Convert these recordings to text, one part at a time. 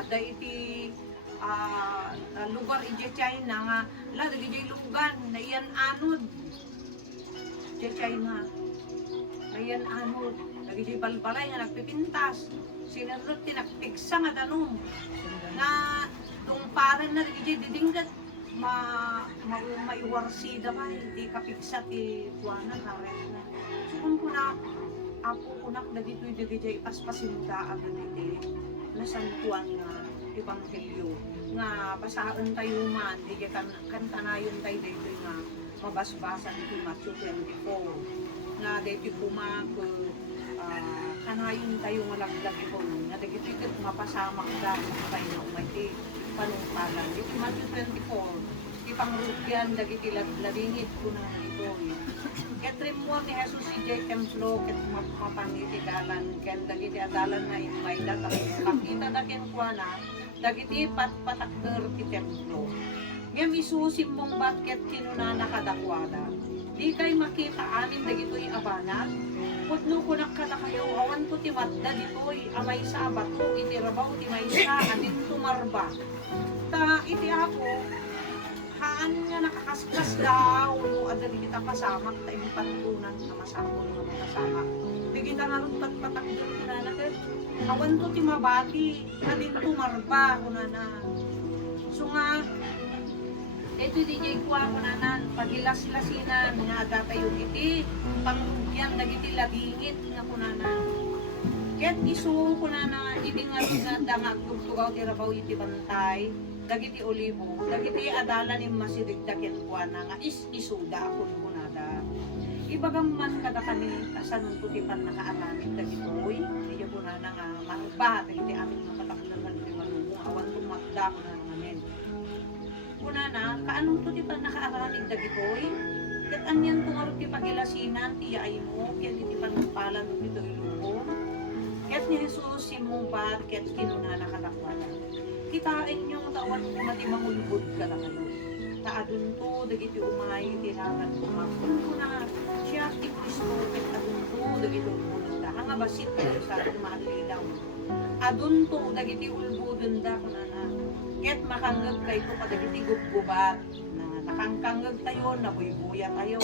Ada iti lugar iti China nga lagi jay lugan na iyan anod iti China na iyan anod lagi jay balbalay nga nagpipintas sinunod tinakpiksa nga tanong nga tungparan na lagi jay didinggat maiwarsida ba hindi kapiksa ti kuwana na rin na so kung kuna apo kunak dagito jay paspasinda ang iti nasantuan nga Ebanghelyo nga basaan tayo man di kantanayon tayo dito nga mabasbasan ito Matthew 24 nga dito kumag kanayon tayo nga laglag ito nga dito mapasamak dahil tayo na umati panungpalan dito Matthew 24 di pangrupyan dagiti labingit ko na ito Ketrim mo ni Jesus si Jay Templo ket mapangiti dalan ken dagiti adalan na inmayda pakita da ken kuana dagiti patakder ti templo. Ngem isusim mong batket kinunana kadakwada. Di kay makita anin dagitoy abana. Pudno ko nakala kayo awan ko ti matda ditoy amay sabat ko iti rabaw ti maysa anin tumarba. Ta iti ako haan nga nakakaskas daw no adali kita pasamak ta ipantunan na masakol nga masamak. Di kita nga ron patakder kinana ket awan ko ti mabati anin tumarba kunana. So nga ito DJ kuha kunanan pagilas-lasinan nga aga tayo iti pangrugyan dagiti labingit nga kunanan. Ket isu kunana iti nga nga tugtugaw ti rabaw iti bantay dagiti olibo dagiti adala ni masidagdaken kuana nga isuda kun kunada. Ibagam man kada kami kasanon ko ti pan nakaaramid dagitoy di ko na nga marba dagiti amin makataklan ti manung awan tumakda ko na namin kunana kaanong to ti pan nakaaramid dagitoy ket anyan tungaro ti pagilasinan ti yaay mo ket ti panpalan no ditoy lubo ket ni Jesus simumpat ket kinunana kadakwada kitain nyo tawan ko mati mangulbud kada kayo taadun to dagiti umay tinagan kumakun ko na siya ti Kristo ket adun to dagiti ulbudon da hanga basit sa malilaw adun to dagiti ulbudon da kunana ket makangeg kay to kadagiti gubgubat na nakangkangeg tayo nabuybuya tayo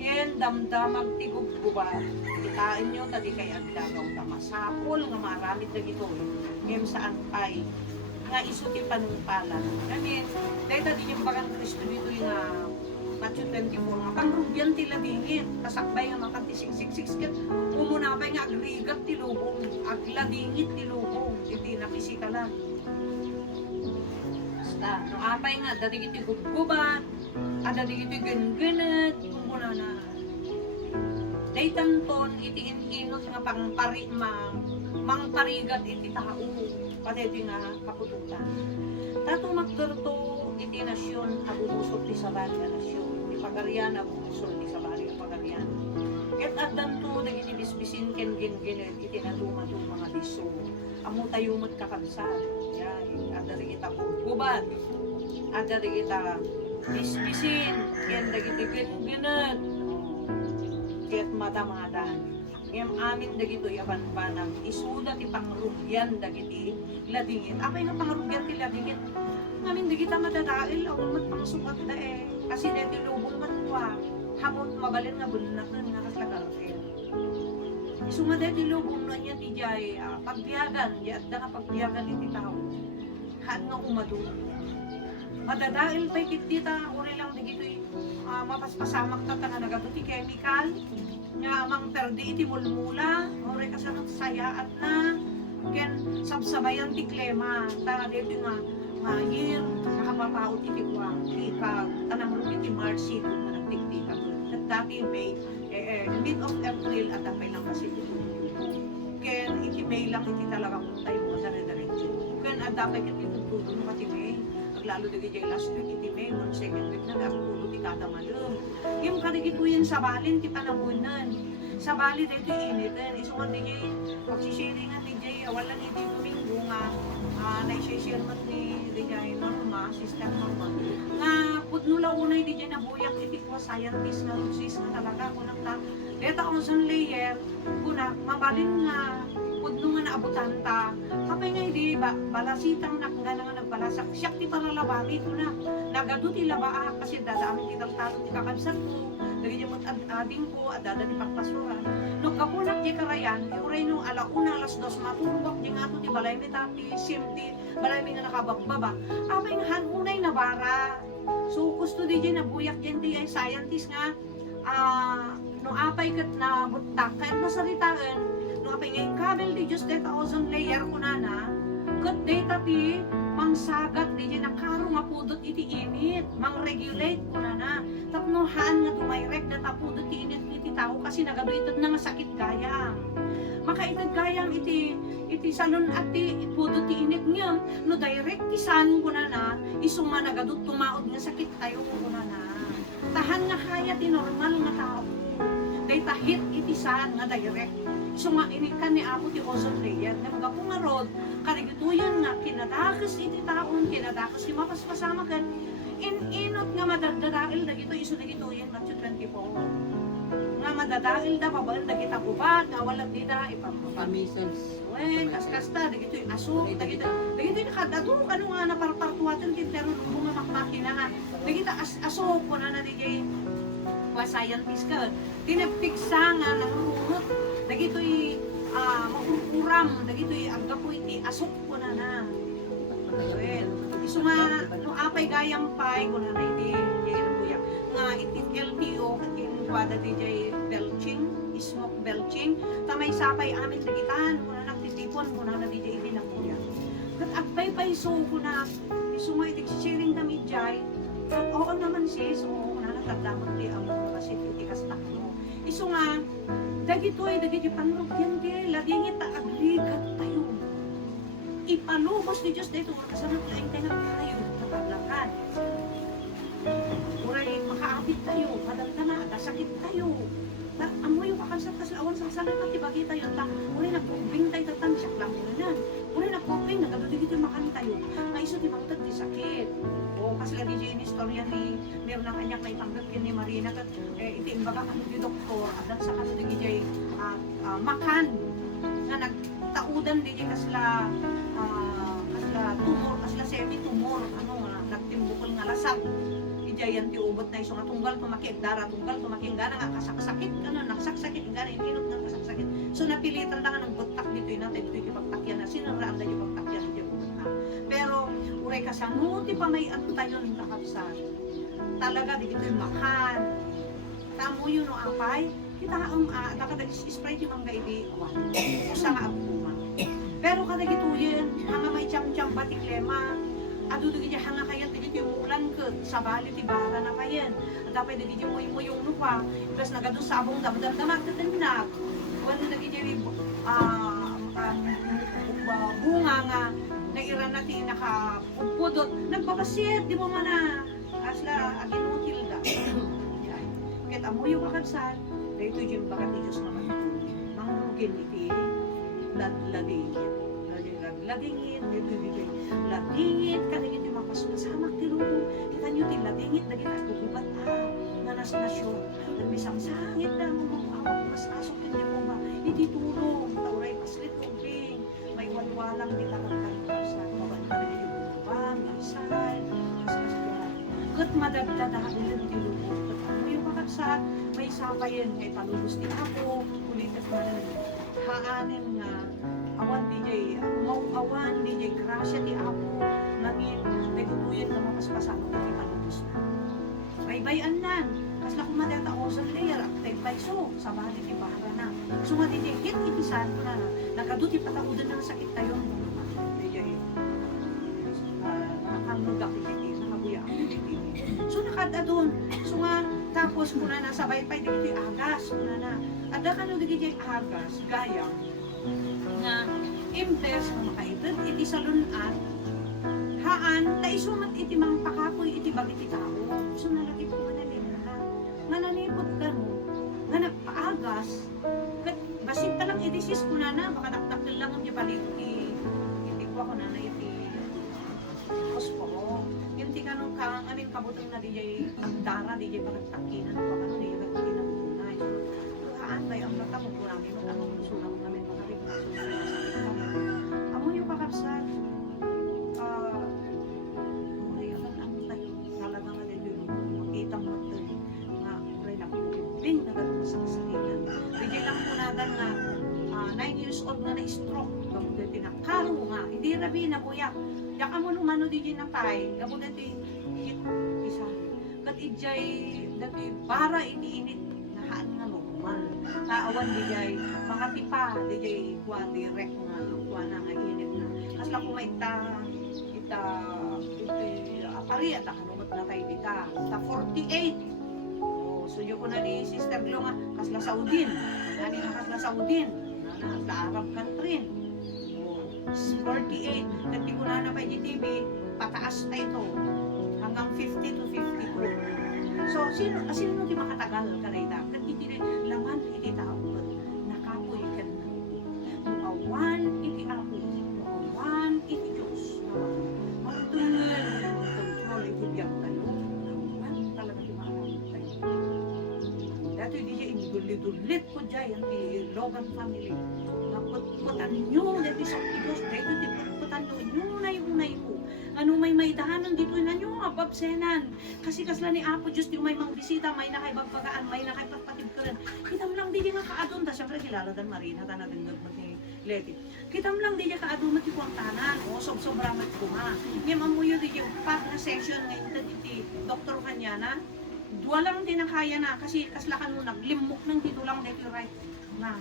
ken damdamag ti gubgubat kitain nyo tadi kay agdagaw ta masapol nga maramid dagito ngem saan ay nga isu ti panungpalan. Kami, dahil tadi yung bagang Kristo dito yung Matthew 24 nga pangrugyan ti labingit kasakbay nga makatisiksik ket umunapay nga agrigat ti lubong agladingit ti lubong iti napisikalan. Basta, no apay nga dati iti gubgubat ada iti gengenet kumuna na dahil tanton iti inot nga mangparigat iti tao pati nga kapututan. Tato magturto iti nasyon abubusog ti sabali nga nasyon. Ti pagarian abubusog ti sabali nga pagarian. Ket addan to dagiti bisbisin ken gengenet iti naduma-duma nga diso. Amo tayo magkakabsat. Yan, adari kita gubat. Adari kita bisbisin ken dagiti gengenet. Ket madamadan. Ngem amin dagito yaban-banang isuda ti pangrugyan dagiti ladingit. Apay nga pangrugyan ti ladingit. Ngamin dagita madadail awan mat pangsukat da kasi deti lubong matwa. Hamot mabalin nga bulnatan nga kaslagarkel. Isu nga deti lubong na niya ti jay pagbiyagan, di adda nga pagbiyagan iti tao. Haan nga umadu. Madadail pa'y kitita, uri lang dagito mapaspasamak ta nga nagato ti chemical. Nga mang perdi iti mulmula ore kasanot sayaat na ken sabsabayan ti klema ta dito nga ngayir nakapapaot iti kwang ikag tanang iti March na nagtiktika at dati May mid of April at apay lang kasi ken iti May lang iti talaga kung tayo mo sa rediretso ken at dapay iti tutulong pati May lalo dagi last week iti May on second week na nagpulo ti kada malum yung karigituyan sa balin ti panamunan sa bali dito initan isungan di jay pagsisharingan di jay wala ni di Domingo nga na-share man ni di jay norma sister norma nga pudnula unay di jay nabuyak iti kwa scientist nga lusis nga talaga kunang ta deta on layer kuna mabalin nga pudno nga naabutan ta. Kapay nga hindi ba, balasitang nga nagbalasak. Siyak ti palalabari ko na. Nagado ti labaa kasi dadaamin ti taltalon ti kakabsan ko. Dagi mo ading ko at dada ti pagpasuran. No kapunak di karayan, iuray no alauna alas 2 matulubak di nga to ti balay mi tapi simti balay mi nga nakabagbaba. Apay nga hanunay na bara. So gusto di dyan nabuyak dyan di ay scientist nga no apay kat na butak kaya masaritaan no apay nga kabel di just 10,000 layer ko na kat data ti mangsagat di dyan nakaro nga pudot iti init mang-regulate ko na tapnohan nga tumayrek na tapudot ti init iti tao kasi nagaduitod na nga sakit gayang makaitad gayang iti salon at ti pudot ti init nga no direct kisan ko na isuma nagadut tumaod nga sakit tayo ko na tahan nga kaya ti normal nga tao day tahit iti saan nga direct so nga inikan ni Apo ti ozone layer nga mga pungarod karigituyan nga kinadakas iti taon kinadakas ti mapaspasama kan inot nga madadadail dagito iso dagituyan Matthew 24 nga madadadail da babal dagita gubat nga walat dida Pamisals. wen kaskasta dagito asok dagito nakadado ano nga naparpartuatan ti pero bunga makmakina nga dagita asok ko na DJ scientist ka tinapiksa nga nangungot dagitoy makukuram dagitoy agapoy ti asok ko na well iso nga no apay gayang pay ko na di buyak nga iti LTO kating kwada DJ belching smoke belching tamay sapay amin dagitan ko na nagtitipon ko na DJ ibinakuya kat agpay so ko na iso nga iti sharing na midjay oo naman sis oo na natadamot di ang kasi titikas taklo iso nga dagitoy dagiti panrugyan di laging ita agligat tayo ipalubos ni Diyos dito kasama laing tayo tayo napaglakad uray makaabit tayo madaltana sakit tayo amoy yung kakansat kasi awan sa sana natibagi tayo uray nagpubing tayo tatansyak lang na uray nagpubing nagadudigit yung makan tayo nga iso di mangtag di sakit o kasi la DJ ni istorya ni meron na kanya may panggap yun ni Marina kat iti imbaga kami di doktor at sa kaso di DJ makan na nagtaudan DJ kasla tumor kasla semi-tumor ano nagtimbukol nga lasag ijayan ti ubot na iso nga tunggal tumakit dara tunggal tumaking gana nga kasaksakit ano nagsaksakit gana intinot nga kasaksakit so napilitan na nga ng butak dito natin dito pagtakyan na sinaraan na yung pagtakyan dito pero uray kasano ti pa may antayon ng kakapsan talaga di ito yung makan tamo yun no apay kita nakadag-spray yung mga idi usa nga abuma pero kada gituyen hanga may cham-cham batik lema adu digi hanga kayat digi yung ulan ket sabali ti bara na kayen dapat digi mo yung lupa plus nagadu sabong damdam tetendak wala digi bunga nga nairan natin nakapudpudot nagbabasit di mo man na asla aginutil da ket amoy yung kakabsan dito yung bakat ni Diyos naman mangrugin iti ladingit dito ladingit kaningit yung mapasumasamak ti lumo kita nyo ti ladingit dagit at gugubat nga nasnasyon nagmisang sangit na mamawawag mas asok hindi mo ba iti tulong tauray paslit ubing may walwalang di takagkagkag sa mabantarin yung bubang isay kat madagdadahan ti lumo kat ano yung kakabsat may sapayin ngay palubos ti ako ulitin mo na haanin nga awan DJ awan DJ grasya ti ako langit nagutuyin na mapaspasama ko ti palubos na baybayan nan kasla kung madata ozone layer at tagpayso sa bali ti bahara na so nga DJ hit itisan ko na nagaduti pataudan ng sakit tayo DJ nakalugak iti nakabuya so nakada doon so nga tapos muna na sabay pa dito agas muna na ada ka no dito agas gayang nga imbes na makaitid iti salunan haan naisumat iti mang pakapoy iti bagiti tao so nalagip ko manalin na nga nanipot ka mo nga nagpaagas basit pa lang idisis ko na baka naktakil lang ang balik iti ko ako na iti ospo mo yung ti kanong kang amin kabutang na DJ agdara DJ pagtakinan ko ano DJ pagtakinan ko na haan tayo ang mata mo kurami mo tanong sunang namin makarip na di rabi na buyak. Yak amo nung mano di ginapay, gabo dati hit isa. Kat ijay dati para iniinit na haan nga normal. Taawan di jay mga tipa di jay kuan direct nga kuan na nga init na. Kas la kumaita ita apari at kanumot na tayo dita. Ta 48. So yung ko na ni Sister Glo nga kasla Saudin. Nani na kasla Saudin. Na sa Arab country. 48. Dati ko na pa GTV, pataas na ito. Hanggang 50 to 52. So, sino di makatagal ka na ita? Dati hindi laman iti tao. Nakapoy ka na. Muawan iti ako. Muawan iti Diyos. Magtuloy. Control iti biyang tayo. Muawan talaga di makakawin tayo. Dati di siya inigulit-ulit ko dyan yung Logan family. Putputan nyo, dati sa Diyos, dati di putputan nyo, unay ko. Ano may dahanan dito na nyo, ababsenan. Kasi kasla ni Apo Diyos, di may bisita, may nakaibagpagaan, may nakaipagpatibkaran. Kitam lang di nga kaadun, ta siyempre kilala dan Marina, ta natin nagmat ni Leti. Kitam lang di nga kaadun, mati ko ang tanan, o sob-sobramat ko nga. Ngayon amuyo di yung pack na session ngayon, dati Dr. Kanyana, duwalang din ang kaya na, kasi kasla ka nung naglimok ng dito lang, dati right na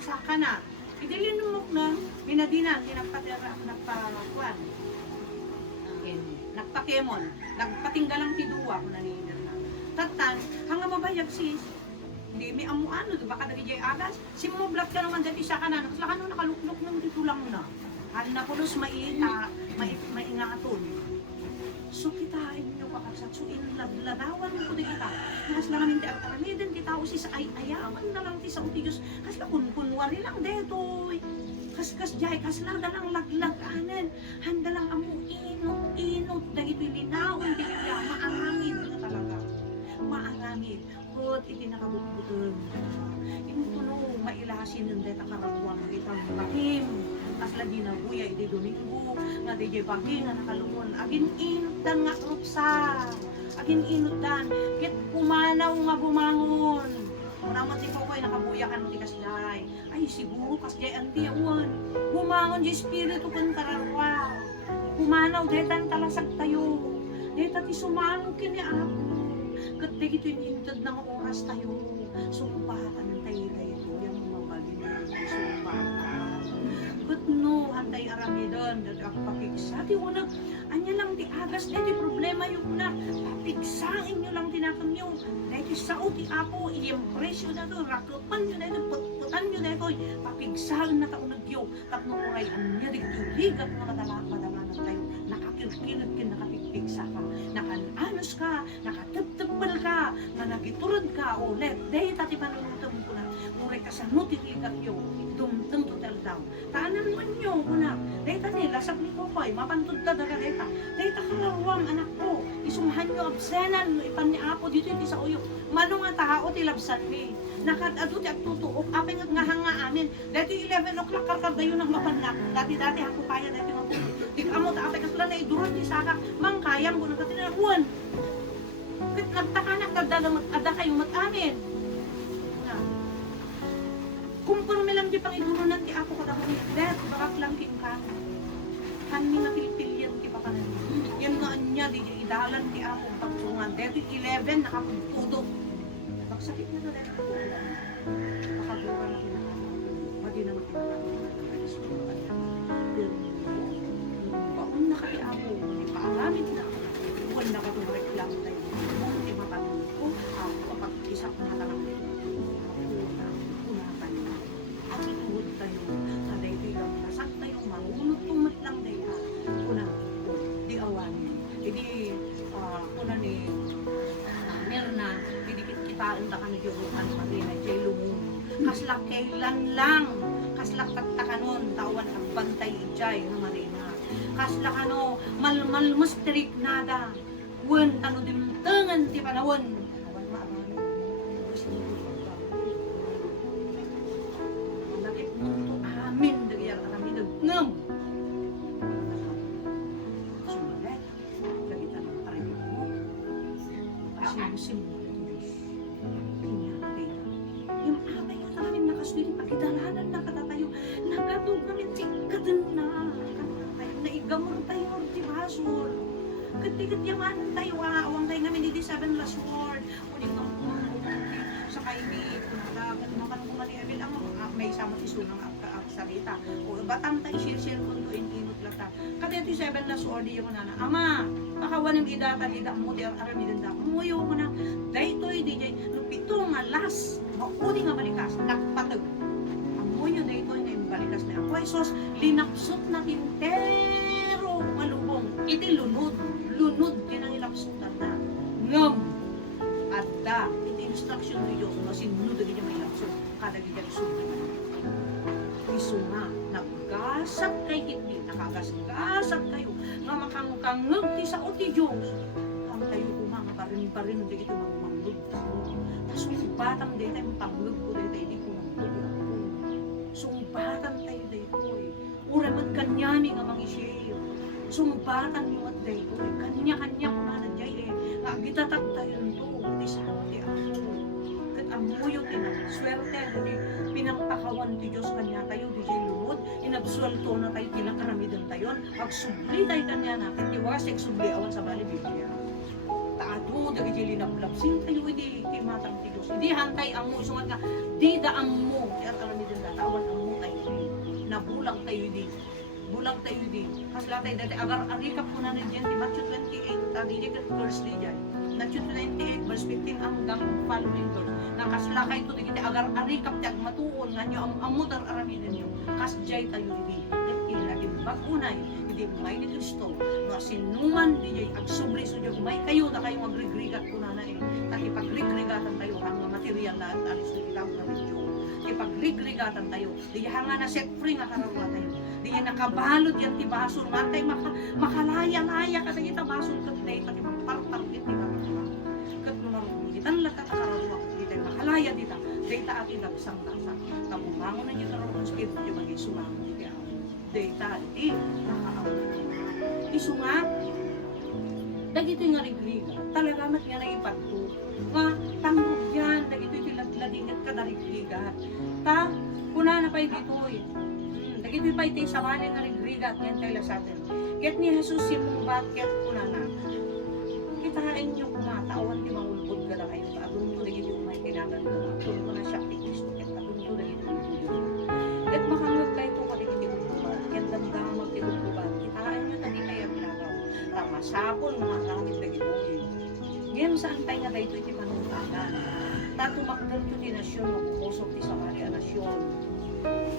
saka na. Idilin mo na, binadinan, nagpakuan, nagpakemon, nagpatinggalang tiduwa kung naninir na. Tatan, hanga mabayag sis, hindi may amuano, baka dali jay agas, simublat ka naman dati siya kanan, kasi laka nung nakaluklok ng titulang na. Ano na pulos maita, maingaton. So kitain nyo kakasat, so inladladawan mo ko di kita. Nas lang namin di aramidin, di tao si sa ayaman na lang ti sa uti Diyos. Kas ka kunwari lang detoy. Kas jay, kas lang lang laglaganan. Handa lang amo inot, dahil linawin, di kaya maangamid na talaga. Maangamid. Kut, itinakabutbuton. Imutuno, mailasin ng deta karawang itang bahim. As lagi na buya, iti Domingo, nga di bagi nga nakalungon. Agin inutan nga rupsa. Agin inutan. Kit pumanaw nga bumangon. Naman si Pokoy, nakabuya ka nung kasday. Ay, siguro kasday anti awan. Bumangon di espiritu kung kararwa. Pumanaw, detan talasag tayo. Deta ti sumanong kini ako. Kat di ito inintad ng oras tayo. Sumpatan ng tayo. Yan mga bagay na sumpatan. But no, hantay aramidon, dadak papiksa. Di una, anya lang di agas, di problema yung na, papiksain nyo lang tinakam nyo. Dahil sa uti apo, i-impress nyo na to, rakupan nyo na ito, putputan nyo na ito, papiksain na taon nagyo. Tapno oray, anya di tuligat mga madamanan tayo, nakakilkilid ka, nakapikpiksa ka, nakananos ka, nakatagtagbal ka, nanagiturad ka, o let, dahil tati panunutang ko na, oray ka sa nutiligat nyo, dumtang total daw. Taanan man nyo, kuna. Dahita nila, sabli ko ko, mapantod ka daga dahita. Dahita karawang anak ko. Isunghan nyo absenan, ipan ni Apo, dito yung sa uyo. Mano nga tao, tilabsan mi. Nakadado ti agtutuok, apay nga hanga amin. Dahito 11 o'clock, karkar dayo ng mapanak. Dati ako kaya, dati nga po. Dik amo, apay kasla na iduran ni Saka. Mang kayang, kung nagkatinakuan. Kit nagtakanak, ada kayong mat-amin. Kumpara lang di pangidurunan ti ako kada mo det bakak lang kin ka kanmi na pilpilyan ti pakanan yan nga anya di idalan ti ako pagtungan det 11 nakapudot bagsakit na dali nakapura na kinaka madi na baon na kay ako di paaramid na wala na katong reklamo tayo kung di matanong ko ako kapag isa ko na lang tayo, taday bilang nasak tayo, marunot tumat lang tayo. Kuna, di awan. Hindi, kuna ni Mirna, kitaan da kami diurukan Marina, jay lumun. Kaslak kailan lang, kaslak tatakanon, tawan ang bantay ijay na Marina. Kaslak ano, malmas trik nada. Wen, ano dimtengan ti panawon. Awan maaban. Amin, nagyar na kami nagngam. Sumalit, lagita ng parin mo. Asimusim mo ng Diyos. Kinyakay na. Yung amay nga namin nakaswili, pagkidalanan na katatayo, nagatog namin sikatan na. yaman tayo, awang tayo namin, hindi 7 last word. Uling ng sa kaimi, makan kumali, abil ang may sama isunang salita. O batang tayo, share ko to, inimot lang ta. Kaya ito 7 last word, yung nana, ama, makawan ng idata, mo, di ang aramidin da, umuyo mo na, daytoy, DJ, nung pito nga las, mauni nga balikas, nakpatag. Amuyo daytoy nga yung balikas na ako, isos, linapsot na tintero, malubong, iti lunod, yun ang ilapsutan na, ngam, adda, iti instruction ni Diyos, masinunod na ganyan may ilapsot, kada ganyan sunod. Isunga, naggasap kay hindi, nakagasap kayo, nga makangkangag ti sa ti Diyos, ang tayo kumanga, parin hindi ito magmangag. Tapos sumbatan tayo tayo, mapangag ko tayo, hindi ko nangag. Sumbatan tayo tayo, uramat kanyami nga mangisip. Sumbatan yung at tayo, kanya-kanya ko na nandiyan nga gitatag tayo nito, di sa ti ako. Kat amuyo tina, swerte, hindi pinangpakawan ti Diyos kanya tayo, di siya lumod, inabsualto na tayo, pinakaramidan tayo, pagsubli tayo kanya natin, iwasik subli awan sa bali Biblia. Taado, dagi siya linablapsin tayo, hindi matang ti Diyos, hindi hantay ang mo, isungat nga, di daang mo, kaya karamidan na, tawan ang mo tayo, nabulang tayo di, bulang tayo di, kasla tayo dati, agar-arikap ko na dyan, di Matthew 28, tadi di verse di dyan, Matthew 28, verse 15 hanggang following verse, nakaslakay ito, di kita agar-arikap tiyag matuon, nga nyo, ang mutar aramidin nyo, kasjay tayo di, ilagin bagunay, hindi may ni Kristo, nga sinuman di jay, agsubli so dyan, may kayo na kayo magrigrigat ko na takipagrigregatan tayo, hanga material na at alis na ilaw na medyo, ipagrigregatan tayo, di hanga na set free nga karawa tayo, di yan nakabalot yan ti bason, matay makalaya-laya ka tayo ta bason, kat na ito, partargit di ba, kat lumarugitan lang ka karawa, di tayo makalaya di ta, di ta at ilagsang nasa, kamumangon na nyo karoon ng spirit nyo maging sumangon di ka, di ta di nakaawa. Isunga, dagito yung rigriga, talagamat nga na ipagto, nga tanggog yan, dagito yung tiladladingat ka na rigriga, ta, kuna na pa dito dagito yung pa iti sa mali nga rigriga, at yan tayo sa atin, ket ni Jesus simumbat, ket kuna na, kitain nyo kumatawan, di mangulpod ka na kayo, adun to, dagito yung may kinagan ko, adun ko na siya kay Kristo, ket adun to, dagito yung ket makangag kayo to, kadagito yung kubat, ket damdamag yung kubat, kitain nyo, tadi kayo ginagaw, tamasapon, mga kamit dagito yun. Ngayon saan tayo nga dahito iti panuntangan. Tatumakdal ko ti nasyon, magpusok ti sabali a nasyon.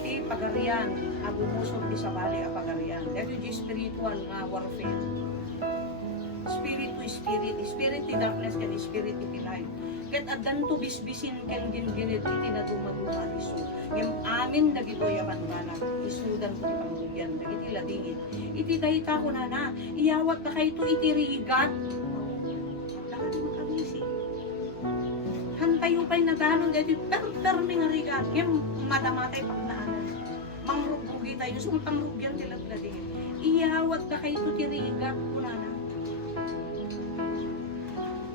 Ti pagarian, agumusok ti sabali a pagarian. Dito di spiritual nga warfare. Spirit to spirit, spirit ti darkness kan spirit ti light. Ket addan to bisbisin ken ginginit iti naduma-duma isu. Ngem amin dagito yaman mana isudan ti pangugyan dagiti ladingit. Iti dayta ko na iyawat na kayto iti rigat. Hantayo pa'y nadanon dito, pero may nga rigat, yung madamatay pag naanan. Mangrubugi tayo, so pangrugyan sila ladingin. Iyawat na kayo ito tirigat, kunana.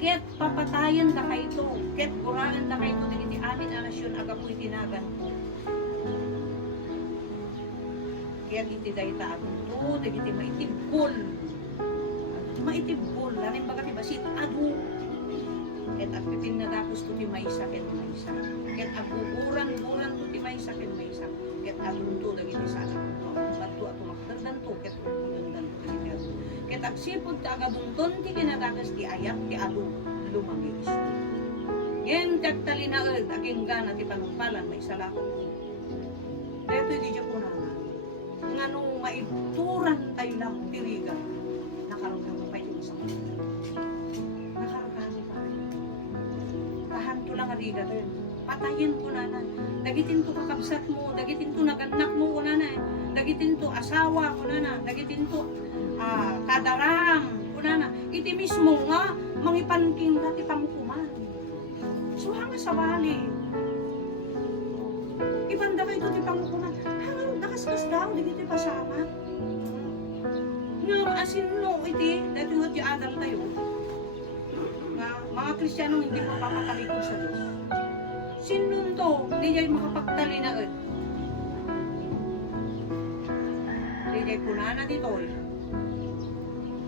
Ket papatayan na kayo ito, ket buraan na kayo ito, dagiti amin na nasyon, agapoy tinagan ko. Kaya iti dayta akong ito, dagiti maitibol. Maitibol, lanin baga tibasit, adu. Ket agpipin na dapos to ti maysa ket maysa. Ket aguguran to ti maysa ket maysa. Ket agunto dagiti sa anak ko. Badto ato makdardan to ket agundan to dagiti. Ket agsipod ta agabunton ti kinadakas ti ayat ti adu lumangis. Yen tagtalinaed aging gana ti panungpalan may salakot ko. Dito di jo kunana. Ngano maibturan tayo lang tirigan. Nakaroon na pa ito sa lang ariga to patayin ko na dagitin to kakabsat mo, dagitin to naganak mo ko na dagitin to asawa ko na dagitin to kadarang ko na iti mismo nga mangipanking ka ti pangkuman so hanga sa bali ibanda kayo to ti pangkuman hanga nakaskas daw digiti pasama nga asin no iti dati nga ti adal tayo mga Kristiyano hindi mapapatalikod sa Diyos. Sinun to, hindi niya makapagtalinaod. Hindi niya punana dito,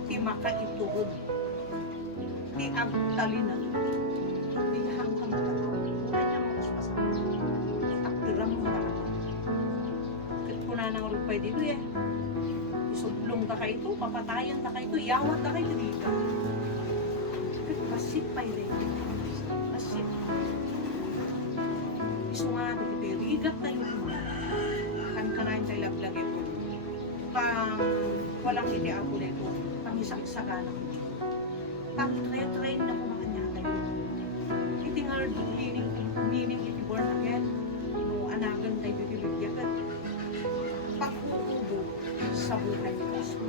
di makaituhod. Di agtalinan. Di hanggang matakaw. Kanya makaspasa. Takdiram mo na ako. Kaya kuna nang rupay dito eh. Isublong ka ito, papatayan ka ito, yawat ka ito dito. Kaya masit pa rin. Masit. Iso nga, rigat tayo. Kan kanayin tayo laglag ito. Pang walang hindi ako nito. Pang isang-isaga na ko. Pang train na ko mga niya tayo. Iti nga meaning iti born again. No, anagan tayo bibigyagan. Pag-uubo sa buhay ni Kristo.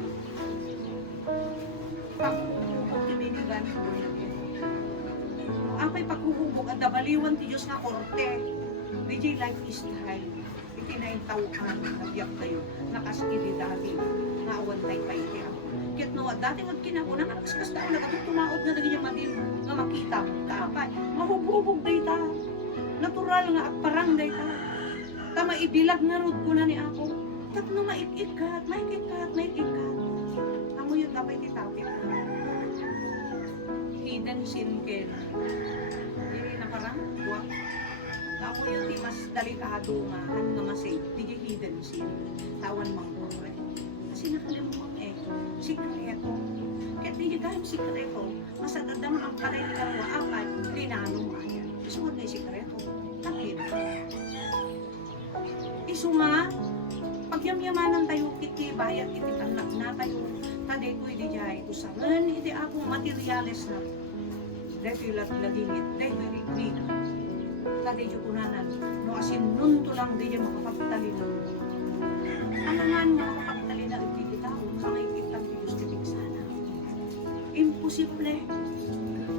Pag-uubo ti minigan born again. Apay pag-uhubog at dabaliwan ti Diyos nga korte. DJ life is style. Itinaintawan na biyak tayo. Nakaskili dati. Naawan tayo pa iti ako. Kit no, dati magkinakunan. Nakaskas tayo. Nakatutumaod na naging madin. Nga makita. Kaapay. Mahububog day ta. Natural nga at parang day ta. Tama ibilag nga road ko na ni ako. Tapno maikikat. Maikikat. Amo yun tapay titapit na. Hidden sin ken. Hindi na parang buwak. Ako yung di mas delikado nga, nga masave, di hidden sin, tawan mang pure. Kasi nakalimutan sikreto. Kahit di gayong sikreto, masadadang ang kalay ni Karwa apat, linanong nga yan. Isunod na yung sikreto, takip. Isu nga, pagyamyamanan tayo kiti, bayat iti tanak na tayo, taday ko hindi jay, usangan, hindi ako materialis na. Dahil tilat lagingit, dahil rignig. Tadi jo kunanan no asin nun to lang di makapagtalino alangan mo makapagtalino ang hindi tao sa may kitang justific sana imposible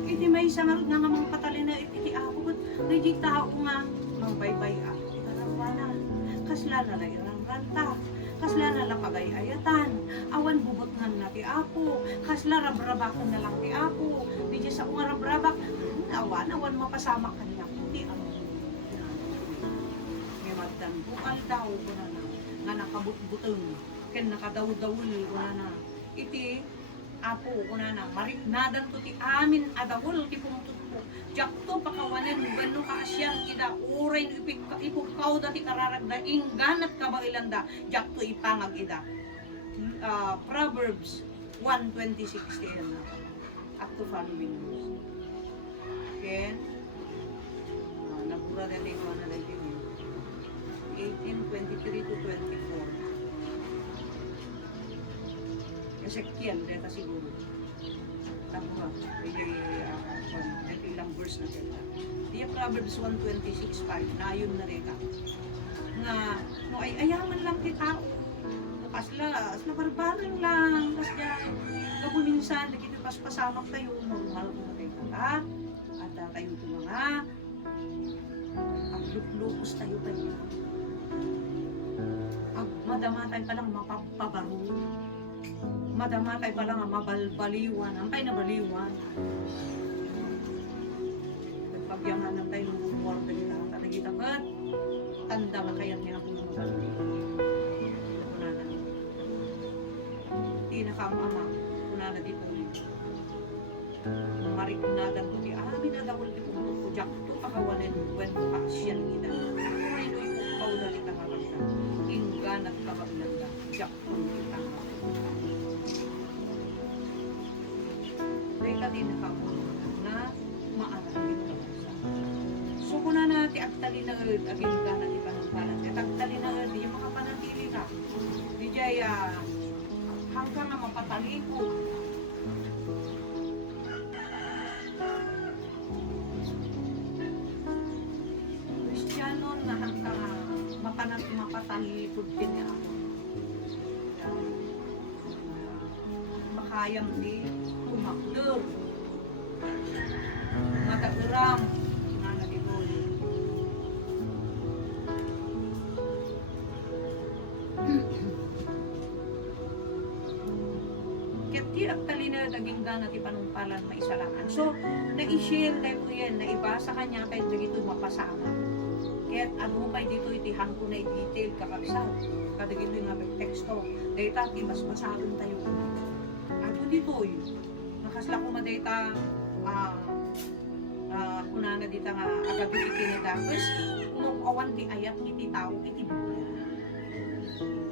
hindi may isang nga mga patalina iti ako di tao nga mang baybay ako karawanan kasla na lairang ranta kasla na lang pagayayatan awan bubot nga na ti ako kasla rabrabakon na lang ti ako di sa unga rabrabak awan mapasama kanya puti ang dan bukal daw ko na nga nakabutbutong ken nakadaw-dawul ko na iti apo ko na mariknadan to ti amin adawol ti pumutut ko jakto pakawanen gano ka asyang ida uray ipukaw dati kararagda ingganat kabailanda jakto ipangag ida Proverbs 1:26 up to following ken nabura dali ko na dali 18:23 to 24. Ezekiel, dito siguro. Tama, ilang verse na dito. Diya Proverbs 1:26:5, na yun na dito. Nga, no ay ayaman lang kita. Asla barbaran lang. Kasya, kapuminsan, nakita paspasamak tayo, normal ko na tayo ka. At tayo ito mga, ang luklukos tayo. Madamatay pa lang mapapabaro. Madamatay pa lang mabalbaliwan. Ang kay nabaliwan. Pagyaman tayo ng bumuwar ka nila. Katagita ka, tanda ka kaya niya ako ng mabaliwan. Kunana. Tinakamama. Kunana dito. Mariknadan ko. Amin na dawal dito. Kujak to pakawanin. Kwento ka siya ng ina. Kumaino yung paudali ka maragda. Ingganat ka maglanda. Jak kung kita nga. Dahil ka din nakakulang na maaralin ka sa. So kung na natin agtali na agin ka na di panungpalan. At agtali na di yung makapanatili ka. Di jaya hanggang na mapatali ko. Kristyano na hanggang mapatalikod din niya ako. Makayang di kumakder. Mataguram. Nanagibol. Kaya tiyak talina naging gana ti panumpalan maisalangan. So, na-i-share tayo ko yan, naibasa kanya tayo dito mapasama. Kaya ano pa dito itihan ko na i-detail kakabsa. Kada dito yung teksto. Data ti mas masalon tayo. Ano dito yun? Nakasla ko madata kunana dita nga agad iti kinadakos umuawan ti ayat iti tao iti buhay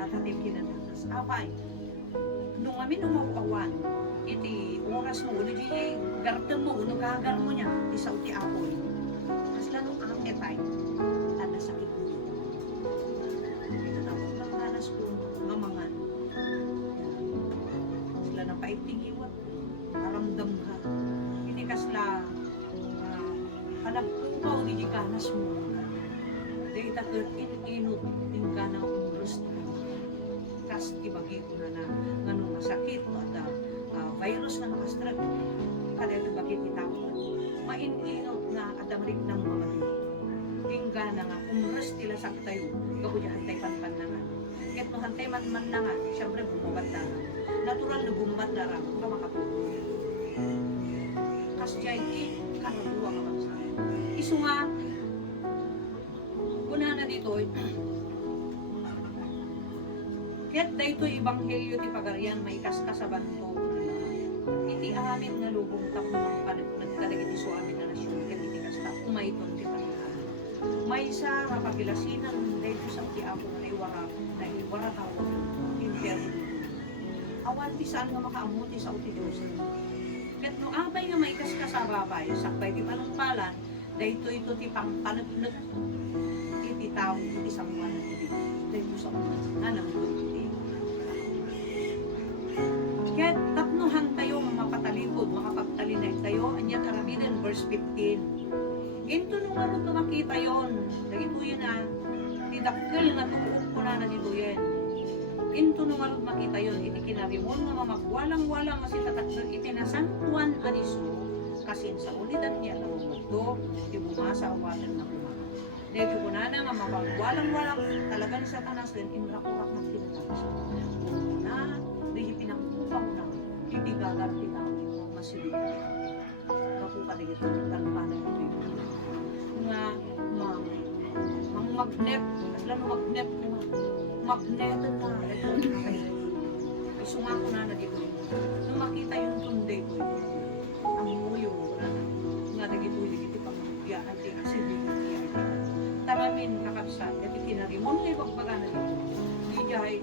at ating kinadakos apay nung amin umuawan iti oras mo uno di garden mo uno gagar mo niya iti sa uti apoy kasi lanong ang etay tanda sakit mo ito tapos lang nanas ko nga mangan sila na paitingiwat maramdam ka hindi kasla panagpukaw di ganas mo dahil takot inut tingka na umros kas ibagi ko na nga masakit at virus na nakastrap kada ito bakit itao maininot na adamrik ng mga tingka na nga umros tila saktayo gapo niya hantay panpan na nga kahit no hantay man na nga siyempre bumabad na nga natural na bumabad na nga kung ka makapulong kas dyan kanaluwa ka bang sa iso nga una na dito kaya't dahito ibanghelyo ti pagarian may kaskasaban to iti amin nga lubong tapong nagtalag iti so amin na nasyon ket iti kasta umaiton ti pagarian may isa kapagilasinan dahito sa ti ako na iwara tao impyerno awan ti saan nga makaamuti sa uti Diyos ket no abay nga may kaskasababay sakbay ti panumpalan dahito ito ti pangpanagpinag iti tao iti samuan iti dahito sa nanang iti kaya tapnuhan tayo mapatalikod makapagtalinay tayo anya karaminan verse 15 into nung ano makita yon dahito yun didakkel nga tuok ko na dito yan into nung ano makita yon iti kinarimon nga mamagwalang-walang masitataksan iti nasantuan aniso kasi sa ulidan niya na to di bumasa ang water na kumaka dito ko na nga mamagwalang-walang talaga ni Satanas din imrakurak ng tinatapos na di pinangkupaw na hindi gagar tinawin masilip nakupa na ito talpanan ito yun nga mang magnet lalo magnet magnetan na isunga ko na dito nung makita yung tunday ko ang muyo nga nagitulig iti pangyahan ti asin taramin kakabsat iti kinarimon na ipagbaga na dito di jay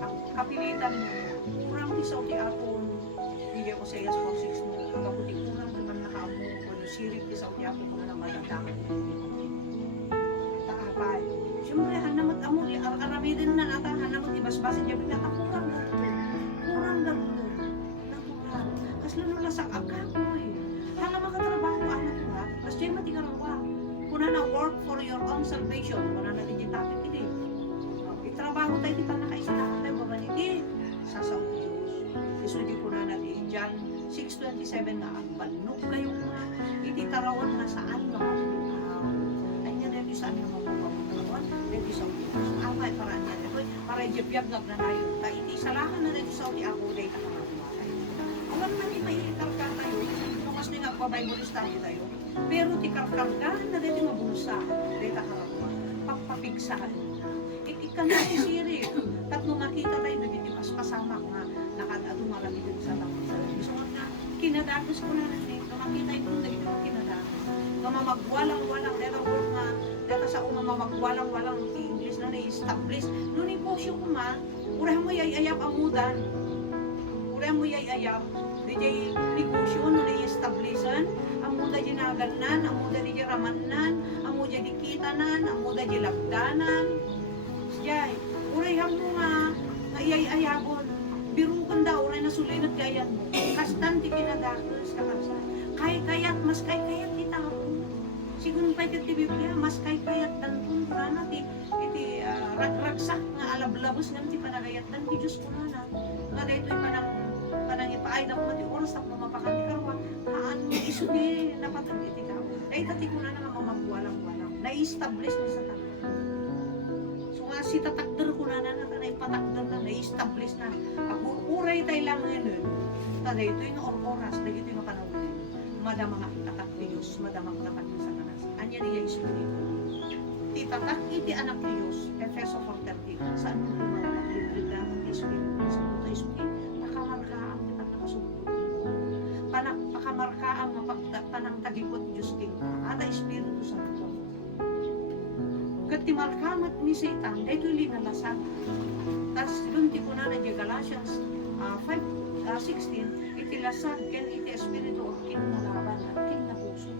ang kapilitan kurang isaw ti aton hindi ako sa iyas 4-6 mo kaputi kurang naman nakaamo kung sirik isaw ti aton mo na malandangan taapay siyempre hanamat amo aramidin na nata hanamat ibasbasan niya bigla kurang gano'n nakurang kasi lalo sa agad mo hanga makatrabaho anak mo ha kasi dyan matigarawa kuna na work for your own salvation kuna na din yung topic ini itrabaho tayo di pa nakaisinahan tayo babaniti sa South Diyos isudi kuna na di John 6:27 nga ang banok kayo nga ititarawan na saan nga anya na yung saan nga mapapagtarawan dito sa Diyos amay paraan niya ito para i-jab na nayo ta iti salahan na dito sa ako day ta kamabuhay alam man ni may ikarkar tayo nukas ni nga pa-Bible study tayo pero ti karkargan na dito nga bulsa day ta kamabuhay pagpapigsahan ika na si Siri tatlo makita tayo na dito pasama nga nakadado nga lang dito sa tapos so nga kinadagos ko na rin makita ito na dito kinadagos nga mamagwalang-walang dito word nga dito sa mamagwalang-walang English na na-establish no negosyo ko man urahan mo yayayap amudan urahan mo yayayap di negosyo no na-establishan amuda di naganan amuda di ramanan amuda di kitanan amuda di labdanan jay urahan mo nga yayayabon birukan daw urahan na sulinat gayan mo kastan ti kinadakos kakabsa kayat mas kayat kita siguro pa iti Biblia mas kayat tantun kurana ti iti ragragsak nga alablabos nga ti panagayat dan ti Diyos kurana nga dahito panang ipaay na ko ti oras tak mamapakan ti karwa haan mo isudi napatag iti kao dahito ti kurana nga mamagwalang-walang na-establish ni Satan so nga si tatakder kurana na ipatakder na na-establish na ako uray tayo lang ngayon tada ito yung oras dahito yung panawin madama nga itatak ti Diyos madama nga nakat sa kanas anya niya isuri titatak iti anak ni Diyos Efeso 4:30 saan mo lumalibrida ang Espiritu sa puto isuki pakamarka ang kita nakasubod pakamarka ang ti markamat ni Satan, dito linalasag. Tapos doon ti kuna na di Galatians 5:16, iti lasag ken iti espiritu of kinalaban at kinapuso.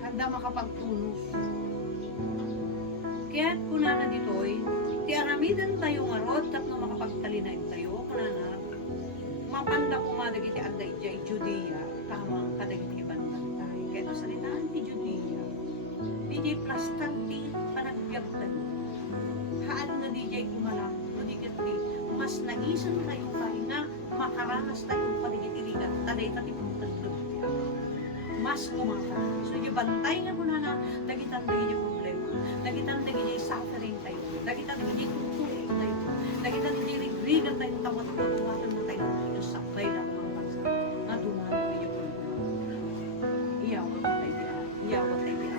Handa makapagtunos. Kaya kuna na ditoy, ti aramidan tayo nga rod, tapno makapagtalinayin tayo, kuna na, mapanda kumadag iti agda iti Judea, tamang kadag iti ibang bantay. Kaya ito salitaan ti Judea, DJ plastan ti panagbiag tayo. Haan na DJ kumalang, manigat ti, mas naisan tayo tayo nga, makaranas tayo paligit-iligan, taday tati pagtagdag. Mas kumaka. So yung bantay nga muna na, nagitan na yung problema, nagitan na yung suffering tayo, nagitan na yung tutuloy tayo, nagitan na yung rigrigan tayo, tawat-tawatan na tayo, yung sakay na mga bansa, na duman na yung problema. Iyawat tayo diya, iyawat tayo diya.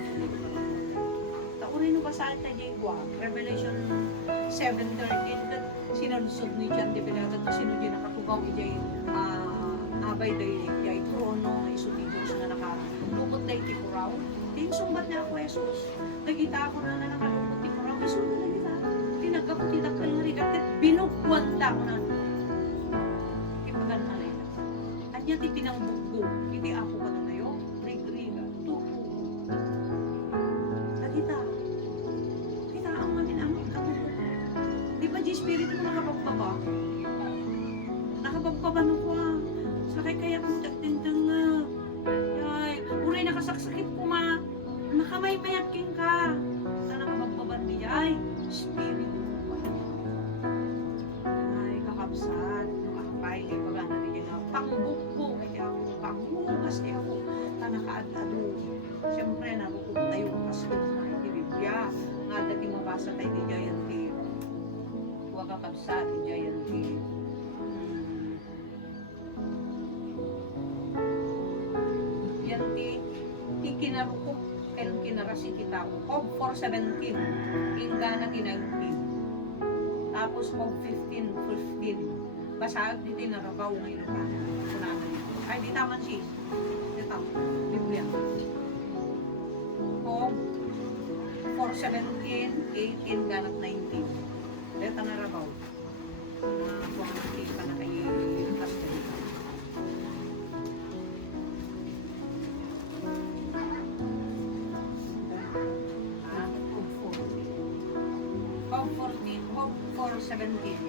Takunin mo ba saan tayo diya, Revelation 7:13, sinalusod ni John de Pinagad, sino diya nakatugaw diya, abay dahi diya, trono na isutidos na nakalupot na iti kuraw. Di sumbat niya ako, Jesus. Nagita ako na nakalupot iti kuraw. Isunod na kita. Tinagkapot itakal nga rin. At binukwan lang na. Ipagan na rin. At niya ti pinangbukbuk. Iti ako ka na tayo. Rig-riga. Tupo. Nagita. Kita ang maminamit ka mo. Di ba di spirito mo nakapagbaba? Nakapagbaba no ko ah. Sakay kaya kung tagtindang nga. Yay, uray nakasaksakit ko ma. Nakamay-mayakin ka. Sana kapagbaban niya. Ay, spirito mo pa. Ay, kakabsat. Nakakapay. Kaya pagana niya na. Pangbukbo. Kaya ako. Panghugas niya ako. Tanakaad-ado. Siyempre, nakukup tayo. Paskil na yung Biblia. Nga dati mabasa tayo ni Jayanti. Huwag kakabsat ni Jayanti. Ti kinarukop ken kinarasi kita Cob 4:17 ingana ti 19 tapos Cob 15:15 basag di tinarabaw ngayon pa kunaman ay di taman sis di taman Biblia Cob 4:17 18 ganat 19 deta narabaw kung hindi ka na kayo pastor. Cob 4:17.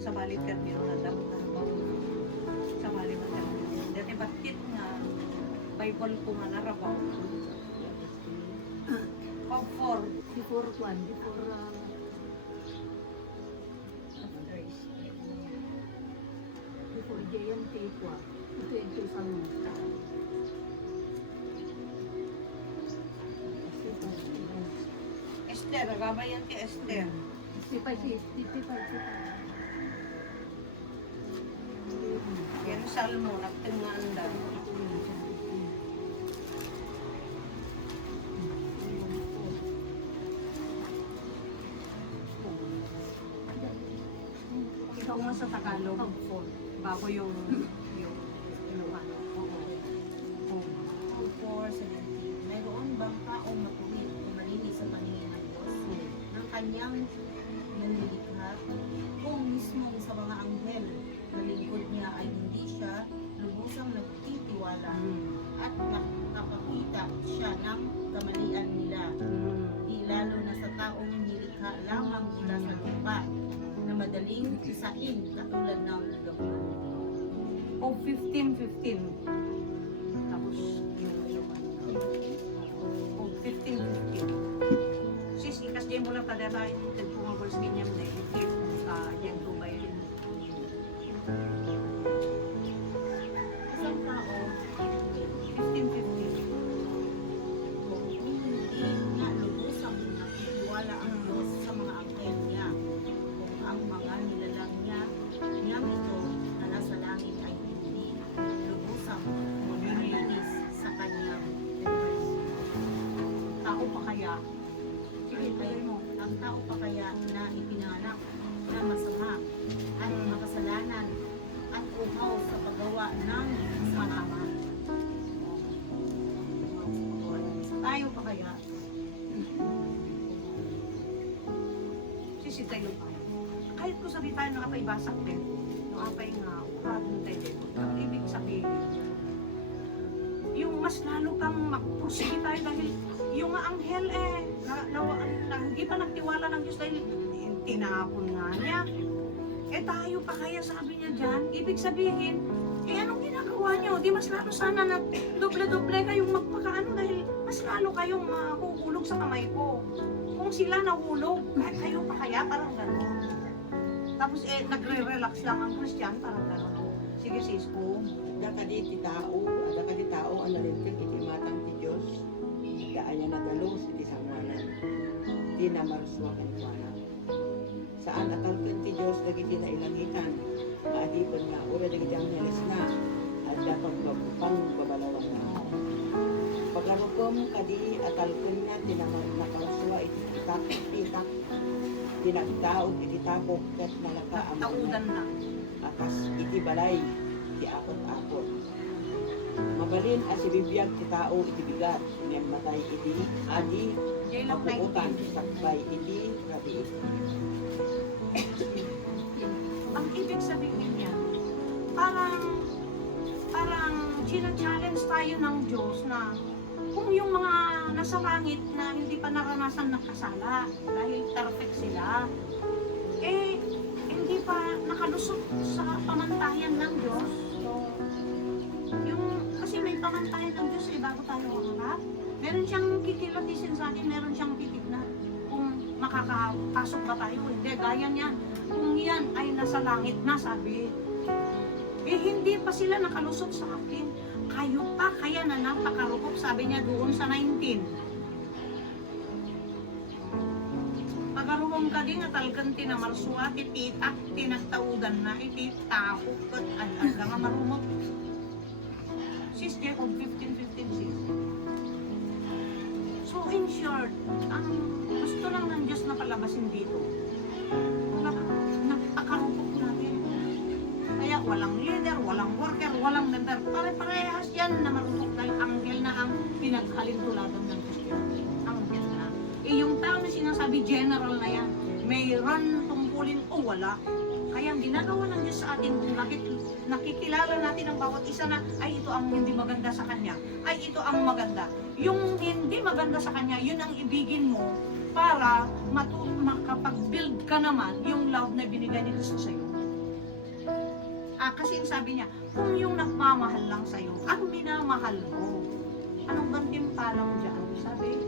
Sa balit kan nyo na damo na sa balit na damo. Dati batit nga Bible ko nga narabaw. Cob 4. Before JMT kwa, ito yung isang Esther, gabayan ti Esther. Yan salmo, nagtinganda. Ikaw nga sa Tagalog, bago yung Ilocano. Cob 4:17. Mayroon bang taong matuwid o malinis sa paningin ng Diyos ng kanyang nanilikha? Kung mismo sa mga anghel na lingkod niya ay hindi siya lubusang nagtitiwala at nakapakita siya ng kamalian nila, di lalo na sa taong nilikha lamang mula sa lupa na madaling isain katulad ng gabon. Cob 15:15. Tapos Cob 15:15. Sis, ikas dyan mo lang kada tayo. Pumagol sa kanyang negative. Dyan po ba yun? si tayo pa. Kahit ko sabi tayo nakapaibasak din, no apay nga, ukradon tayo din. Ang ibig sabihin, yung mas lalo kang magpursige tayo dahil yung anghel hindi pa nagtiwala ng Diyos dahil tinapon nga niya. Tayo pa kaya sabi niya dyan, ibig sabihin, anong ginagawa niyo? Di mas lalo sana na doble-doble kayong magpakaano dahil mas lalo kayong mahuhulog sa kamay ko. Kung sila nahulog, kayo pa kaya parang gano'n. Tapos nagre-relax lang ang Christian, parang gano'n. Sige sis ko. Dakadi tao ang nalintik iti matang ti Diyos. Daanya na dalos iti sanganan. Di na marswa kanwana. Saan atalken ti Diyos dagiti nailangitan. Maadipon nga ura dagiti angeles na. At dapat mabupang babalawan na. Pagarukom kadi atalken nga tinamang nakarswa iti itak. Dinagtaod iti tapok ket nalaka ang Taudan na. akas iti balay iti akot-akot. Mabalin as ibibiyag ti tao iti bigat, ngem matay iti adi J-Love mapuutan 19. sakbay iti rabi. Ang ibig sabihin niya, parang challenge tayo ng Diyos na kung yung mga nasa langit na hindi pa naranasan ng kasala dahil perfect sila, hindi pa nakalusot sa pamantayan ng Diyos. Kasi may pamantayan ng Diyos bago tayo mahanap. Meron siyang kikilatisin sa akin, meron siyang titignan kung makakapasok ba tayo. Hindi, gaya niyan. Kung yan ay nasa langit na, sabi, hindi pa sila nakalusot sa akin. Kayo pa, kaya na napakarupok, sabi niya doon sa 19. Pagaruwang ka din at alkan tinamarswa, tititak, tinagtaudan na, ititapok, at alga nga marumot. Sis Jacob 15:15 sis. So in short, ang gusto lang ng Diyos na palabasin dito, nagpakarupok natin. Kaya walang leader, walang worker, walang member. Pare-parehas yan na marupok dahil anghel na ang pinaghalintuladan ng Diyos. Anghel na. Yung tao na sinasabi general na yan, mayroon tungkulin o wala. Kaya ang ginagawa ng Diyos sa atin, kung nakikilala natin ang bawat isa na, ay ito ang hindi maganda sa Kanya, ay ito ang maganda. Yung hindi maganda sa Kanya, yun ang ibigin mo para makapag-build ka naman yung love na binigay ni Kristo sa'yo. Kasi sabi niya, kung yung nagmamahal lang sa'yo, ang minamahal mo, anong gantimpala mo dyan? Sabi,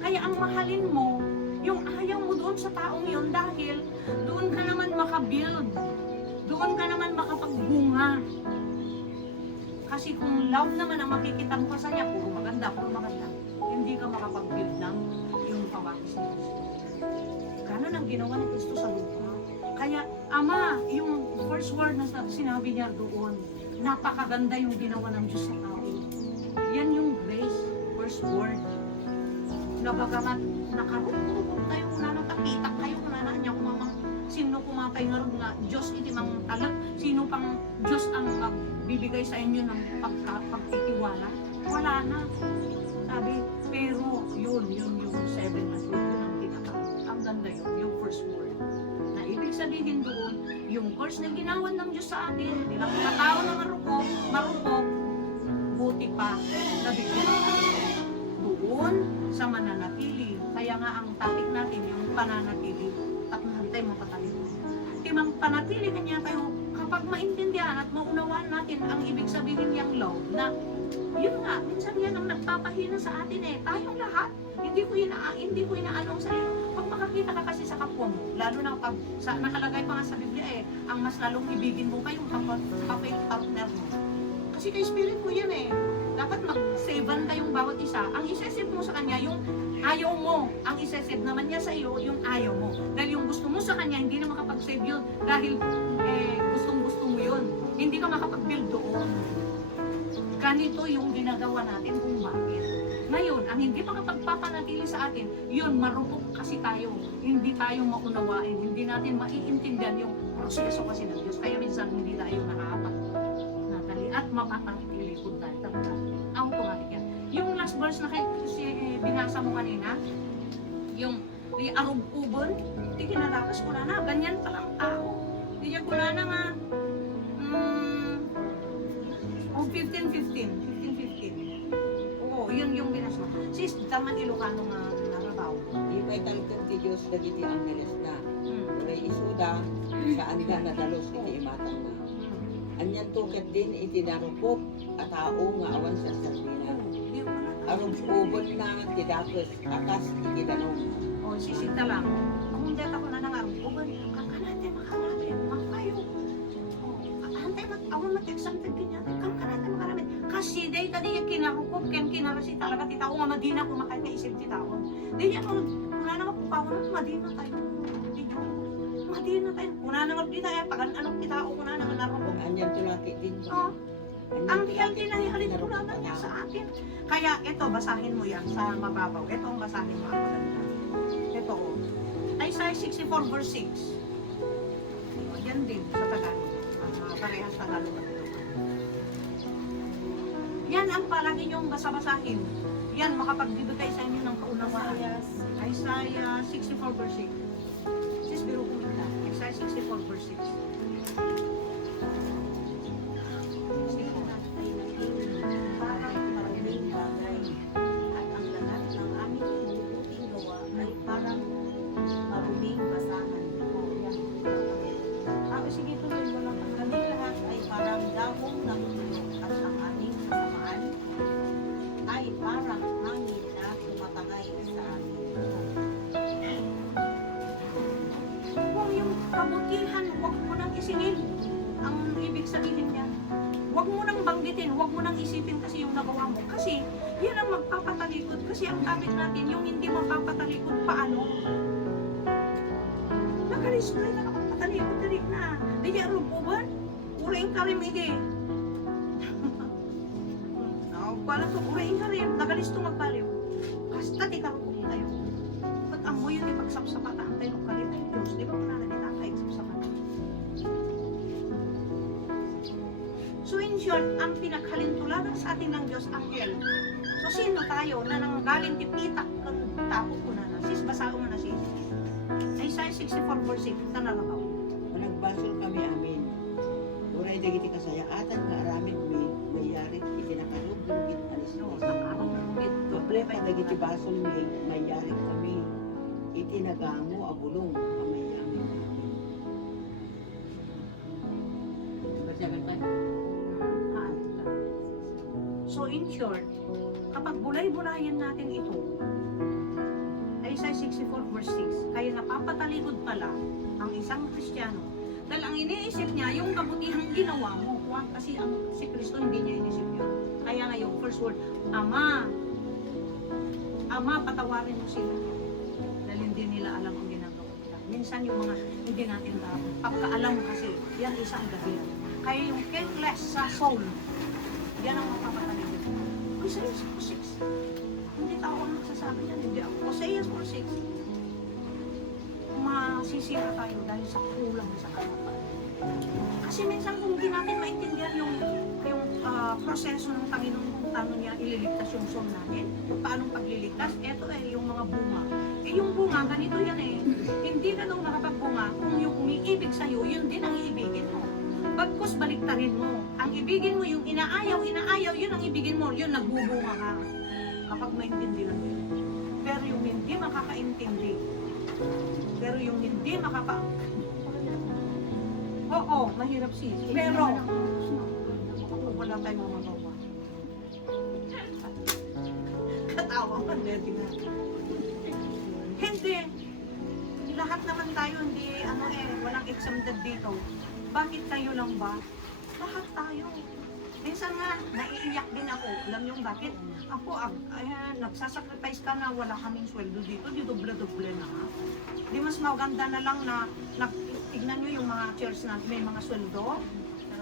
kaya ang mahalin mo, yung ayaw mo doon sa taong yun dahil doon ka naman makabuild. Doon ka naman makapagbunga. Kasi kung love naman ang makikita mo sa niya, puro maganda. Hindi ka makapag-build ng yung pawakis ni Kristo. Ganon ang ginawa ni Kristo sa lupa. Kaya, Ama, yung first word na sinabi niya doon, napakaganda yung ginawa ng Diyos sa tao. Yan yung grace, first word. Na bagamat nakarupurupok tayo na natakitak kayo na niya kumamang sino kumapay nga rin nga Diyos iti mang talag, sino pang Diyos ang magbibigay sa inyo ng pagtitiwala. Wala na. Sabi, pero yun yung 7 na yun ang tinatawag. Ang ganda yun, yung first word. Na ibig sabihin doon, yung course na ginawan ng Diyos sa atin, nilang katao na marupok, buti pa, nabigyan doon sa mananatili. Kaya nga ang topic natin, yung pananatili, at tayo mapatali. Timang panatili kanya tayo, kapag maintindihan at maunawaan natin ang ibig sabihin niyang love, na yun nga, minsan yan ang nagpapahina sa atin tayong lahat, hindi ko inaanong sa'yo. Pag makakita ka kasi sa kapwa mo, lalo na pag nakalagay pa nga sa Biblia ang mas lalong ibigin mo kayong partner mo. Kasi kay spirit mo yan dapat mag-savean kayong bawat isa. Ang isesave mo sa kanya, yung ayaw mo. Ang isesave naman niya sa iyo, yung ayaw mo. Dahil yung gusto mo sa kanya, hindi na makapag-save yun. Dahil gustong-gusto mo yun. Hindi ka makapag-build doon. Ganito yung ginagawa natin kung bakit. Ngayon, ang hindi makapagpapanatili sa atin, yun, marupok kasi tayo. Hindi tayo maunawain. Hindi natin maiintindihan yung proseso kasi ng Diyos. Kaya minsan hindi tayo nakapag-natali at mapapanatili kung tayo. Automatic yan. Yung last verse na binasa mo kanina, yung Di arog ubon, di kinalakas ko na, ganyan palang tao. Di niya ko na nga, 15. Oo, yun yung binasa. Sis, daman Ilocano nga narabaw. Di may talkan ti Diyos dagiti Angeles na. Uray isuda, saan ka nadalos iti imatang na. Anyan tukat din iti narupok at tao nga awan sa sarmina. Arong ubon na ti dakes, akas iti danong. O, sisita lang. Kung dito ako na nangarong, ubon, kakanate, makayo. Antay, awon mag-example ganyan. Kakanate, makaramit. Kasi day tadi yung kinarukop, kaya kinarasi talaga ti tao nga madina kumakain nga isip ti tao. Di niya kung wala na mapupawon, madina tayo. Madina tayo. Kuna na nga di tayo, pag anong ti tao, kuna na nga narukop. Anyan tulaki din. Oh, ang reality na halintulanan niya sa atin. Kaya ito, basahin mo yan sa mababaw. Ito ang basahin mo ako lang. Ito o. Isaiah 64 verse 6. O, yan din sa Tagalog. Parehas Tagalog at Ilocano. Yan ang palagi niyong basa-basahin. Yan, makapagbibigay sa inyo ng kaunawaan. Isaiah 64 verse 6. Sis, biro kumita. Isaiah 64 verse 6. Parang maraming bagay at ang lahat ng aming mabubuting gawa ay parang maruming basahan. Sige, tuloy mo lang. Kami lahat ay parang dahong namumulok at ang aming kasamaan ay parang hangin na tumatangay sa amin. Kung yung kabutihan, huwag mo nang isingil. Ang ibig sabihin niya, huwag mo nang banggitin, huwag mo nang isipin kasi yung nagawa mo. Kasi, yan ang magpapatalikod. Kasi ang gamit natin, yung hindi magpapatalikod, paano? Nakalis na rin na magpapatalikod na. Di niya rububan, uraing karim hindi. Wala to, uraing karim, nagalis to magbaliw. Kasta di karupong tayo. Ba't ang mo yun ipagsapsapatan tayo ng kalit tayo Diyos? Di ba muna na kahit sapsapatan? So in short, ang pinaghalintulanan sa atin ng Diyos, anghel. So sino tayo na nanggaling tipitak ng tapos ko na na? Sis, basao mo na sis. Isaiah 64 verse 6, tanarabaw. Nagbasol kami amin. Uray dagiti kasayaatan nga aramid mi, mayarit iti nakarugong kit alis No, ni. nakarugit. Doble pa dagiti basol mi, mayarit kami. Iti nagamo abulong amay amin. So in short, kapag bulay-bulayan natin ito, Isaiah 64 verse 6, kaya napapatalikod pala ang isang Kristiyano. Dahil ang iniisip niya, yung kabutihang ginawa mo, kasi si Kristo hindi niya inisip yun. Kaya nga yung first word, Ama, patawarin mo sila. Dahil hindi nila alam ang ginagawa nila. Minsan yung mga hindi natin alam. Pagkaalam kasi, yan isang dahilan. Kaya yung careless sa soul, yan ang mapapatalikod. Isaiah 6. Hindi tao ang nagsasabi yan, hindi ako. Isaiah 6. Masisira tayo dahil sa kulang sa kapatid. Kasi minsan kung hindi natin maintindihan yung proseso ng Panginoon kung paano niya ililigtas yung soul natin, paano pagliligtas, eto yung mga bunga. Yung bunga, ganito yan hindi ka daw nakapagbunga kung yung umiibig sa'yo, yun din ang iibigin mo. Bagkus baliktarin mo. Ang ibigin mo, yung inaayaw, yun ang ibigin mo, yun nagbubunga ka. Kapag maintindihan mo yun. Pero yung hindi makakaintindi, pero yung hindi Oo, mahirap sis. Pero, wala tayong magawa. Katawa ka, Betty na. Hindi. Lahat naman tayo, hindi, walang exempted dito. Bakit kayo lang ba? Lahat tayo. Minsan nga, naiiyak din ako. Alam niyo bakit? Ako, nagsasacrifice ka na wala kaming sweldo dito, di doble-doble na. Di mas maganda na lang na tignan niyo yung mga church na may mga sweldo.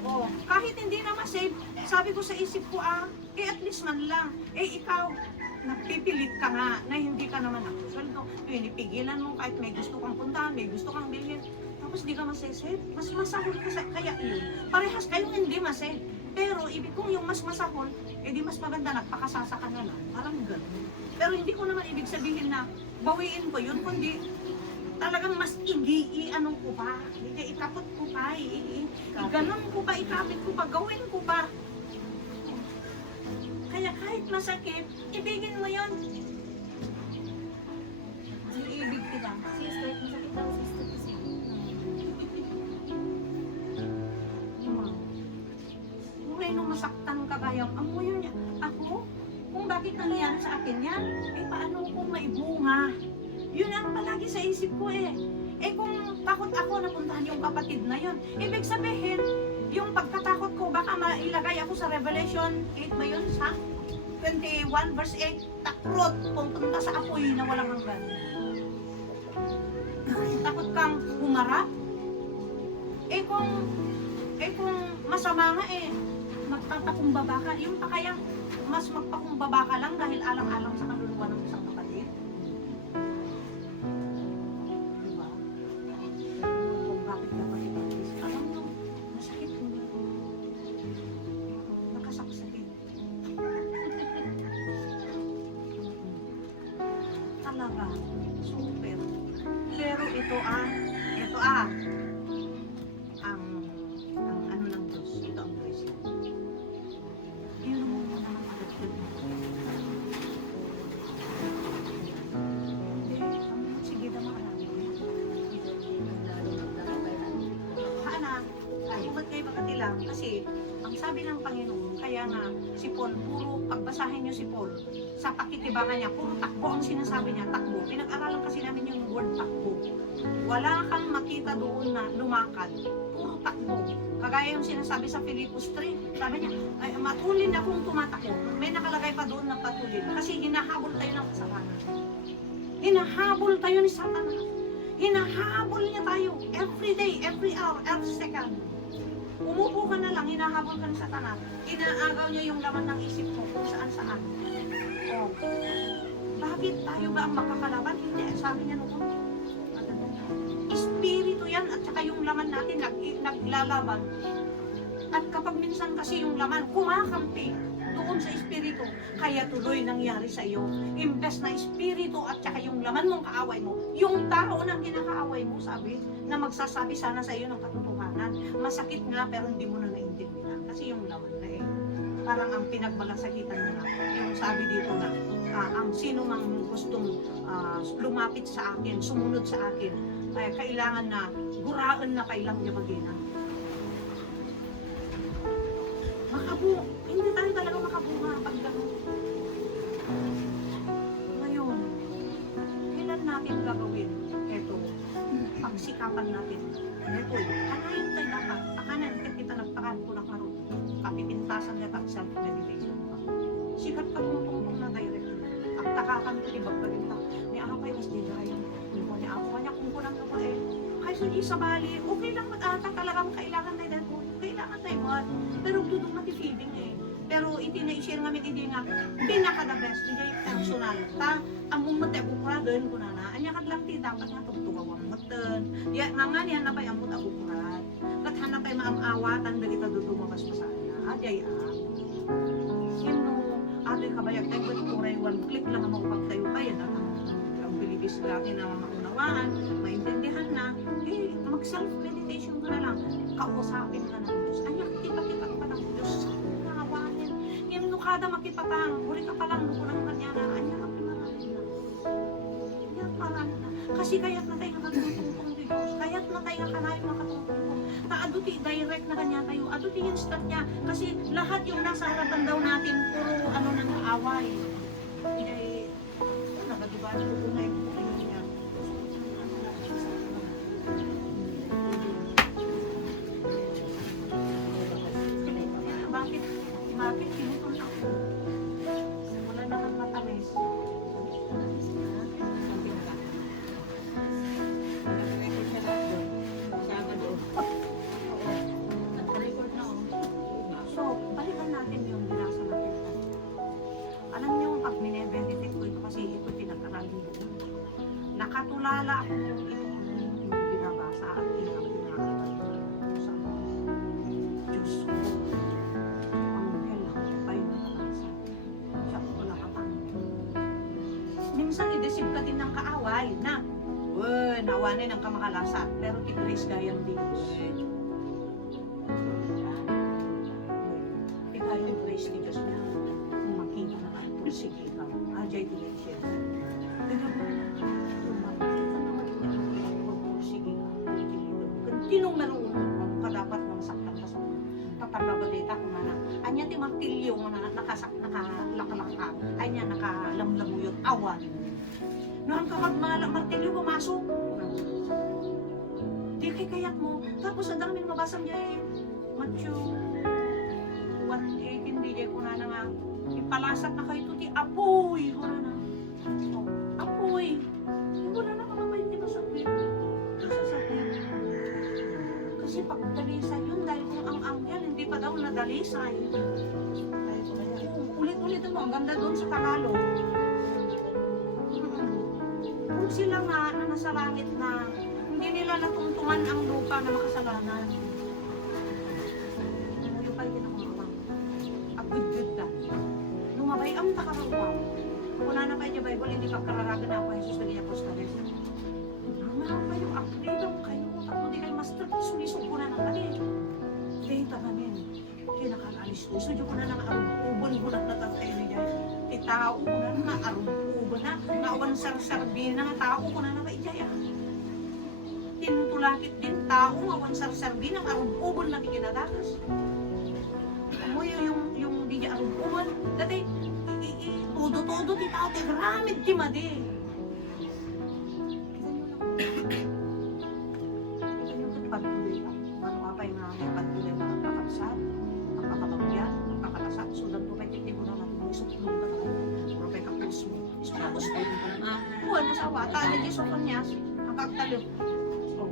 Oh, kahit hindi na ma-save, sabi ko sa isip ko, at least man lang. Ikaw, nagpipilit ka nga na hindi ka naman nakasweldo. Pinipigilan mo kahit may gusto kang puntahan, may gusto kang bilhin. Tapos di ka masasave. Mas masahol ka kaya yun. Parehas kayong hindi masave. Pero ibig kong yung mas masahol, eh di mas maganda nagpakasasa ka na lang. Parang gano'n. Pero hindi ko naman ibig sabihin na bawiin ko yun, kundi talagang mas ano ko pa, ikapot ko pa, iganon ko pa, ikapit ko pa, gawin ko pa. Kaya kahit masakit, ibigin mo yun. Iibig kita. Sister, masakit daw sister kasi. Muna nung masaktan ka kaya, amuyo niya, ako, kung bakit nangyayari sa akin yan, eh paano kung maibunga? Yun ang palagi sa isip ko eh. Eh kung takot ako napuntahan yung kapatid na yun, ibig sabihin, yung pagkatakot ko, baka mailagay ako sa Revelation 8 ba yun? Sa 21 verse 8, takrot, pupunta sa apoy na walang hanggan. Takot kang humarap? Eh kung masama nga eh, magpapakumbaba ka. Yung pa kaya, mas magpakumbaba ka lang dahil alang-alang sa kaluluwa ng isang kapatid. Diba? Kung bakit ka pa ibigis, alam mo, masakit mo na. Nakasaksakin. Talaga, super. Pero ito ang ano ng Diyos, ito ang Diyos. Yun mo muna ang pagkakit mo. Sige na makarami. Haana, ba't kayo makatilang? Kasi, ang sabi ng Panginoon, kaya nga, si Paul, puro, pagbasahin niyo si Paul, sa pakitibangan niya, puro takbo ang sinasabi niya, takbo. Pinag-aralan kasi namin yung word takbo. Wala kang makita doon na lumakad. Puro takbo. Kagaya yung sinasabi sa Philippians 3, sabi niya, ay, matulin akong tumatakbo. May nakalagay pa doon ng patulin. Kasi hinahabol tayo ng kasalanan. Hinahabol tayo ni Satanas. Hinahabol niya tayo every day, every hour, every second. Umupo ka na lang, hinahabol ka ni Satanas. Inaagaw niya yung laman ng isip mo kung saan-saan. Oh. Bakit tayo ba ang makakalaban? Hindi, sabi niya noon. Espiritu yan at saka yung laman natin naglalaban. At kapag minsan kasi yung laman kumakampi doon sa espiritu, kaya tuloy nangyari sa iyo. Imbes na espiritu at saka yung laman mong kaaway mo, yung tao na kinakaaway mo, sabi, na magsasabi sana sa iyo ng katotohanan. Masakit nga pero hindi mo na naintindihan. Kasi yung laman na eh, parang ang pinagmalasakitan niya na. Yung sabi dito na, ang sino mang gustong lumapit sa akin, sumunod sa akin, ay kailangan na guraan na kailang niya magina. Hindi tayo talaga makabunga pag gano'n. Ngayon, kailan natin gagawin? Eto, pagsikapan natin. Eto, kanayin tayo lahat. Akanan, kita nagpakan ko na kapipintasan niya at self-meditation pa. Sikat ka tungtong na direct. Ang takakan ko, ibag pa rin pa. Ni ako kayo, mas di tayo. Ni ako kanya, kung kulang na po eh. Kahit hindi sa bali, okay lang mag-atak talagang kailangan tayo dahil kailangan tayo mga. Pero dudong mati-feeding eh. Pero iti na-share ngamin, hindi nga, pinaka-the best, hindi personal. Ang mumate ako kuradon ko na anya kat lang ti, dapat nga tugtugawang matan. Nga niyan na ba yung mut ako kurad. Kat hanap tayo maamawatan, dali ta dudong mapasmasana. Adyay Sino, adoy kabayag tayo, ba't kuray, one click lang ang makapagtayo kayo na ang Pilipis laki na maunawaan, maintindihan na, eh, mag-self-meditation ka na lang, kausapin ka ng Diyos. Anya, kita-kita pa ng Diyos. Yung nukada makipatang, huli ka palang nukulang kanya na, anya ka pinarami na. Yan marami na. Kasi kaya't na tayo nakatutungtong di Diyos. Kaya't na tayo nakalayo nakatutungtong. Aduti direct na kanya tayo. Aduti yung start niya. Kasi lahat yung nasa harapan daw natin, puro ano nang aaway. Eh, nagadiba niyo kung na yung niya. Bakit pinutol ako? Wala naman matamis. Nag-record siya na doon. Sama doon. Nag-record na So, balikan natin yung binasa natin. Alam niyo, pag minebeditate ko ito kasi ito pinag-aralin ko. Nakatulala ako yung binabasa at pinag-aralin sa Diyos ko. Ang hell, bay na taas. minsan i-deceive ka din ng kaaway na, nawanin ang kamakalasan, pero ti-grace gayang Diyos. Tigayang grace ni Diyos na makita na ang pursige ka. Ajay din siya. Tignan mo, makita naman niya ang pursige ka. Tinong meron ka dapat masaktan ka sa tatagabalita ko na anya ti martilyo mo na nakalakalaka, anya nakalamlamuyot awan. No, ang kapag martilyo pumasok, di kay kayak mo. Tapos ang dami mabasang niya Matthew 1:18, di ko na nga, ipalasap na kayo ti apoy, ko na. Oh, apoy. Wala na kamamay, di ba sabi? Kasi pagdalisay yun, dahil kung ang anghel, hindi pa daw nadalisay. Ulit-ulit mo, ang ganda doon sa Tagalog. Kung sila nga na nasa langit na, hindi nila natungtungan ang lupa na makasalanan. Yung pala kinakumamang. Agud-gud na. Lumabay ang takarawaw. Wala na kayo Bible, hindi pagkararagan na ako Jesus na niya Apostles. Lumabay yung update ang kayo. Tapos hindi kayo master, sulisok ko na ng kali. Data namin. Kinakaalis ko. Isudyo ko na ng arubon ko na natatay niya. Itao ko na na arubon na. Nawan sarsarbi na tao ko na nakaijaya. Tinutulakit din tao, awan sarsarbi ng arubon na kinadakas. Mo yung di niya arubon. Dati, todo-todo ti tao, ti gramid ti madi. Pagtuloy ka. Ano nga pa yung may pagtuloy na kakapsat, kakapagyan, kakalasat. So, dan po pwede ko na natin mga isuklong na natin. Puro pa'y kapus mo. Tapos, buwan na sa wata, na di so kanyas, ang kaktalip. So,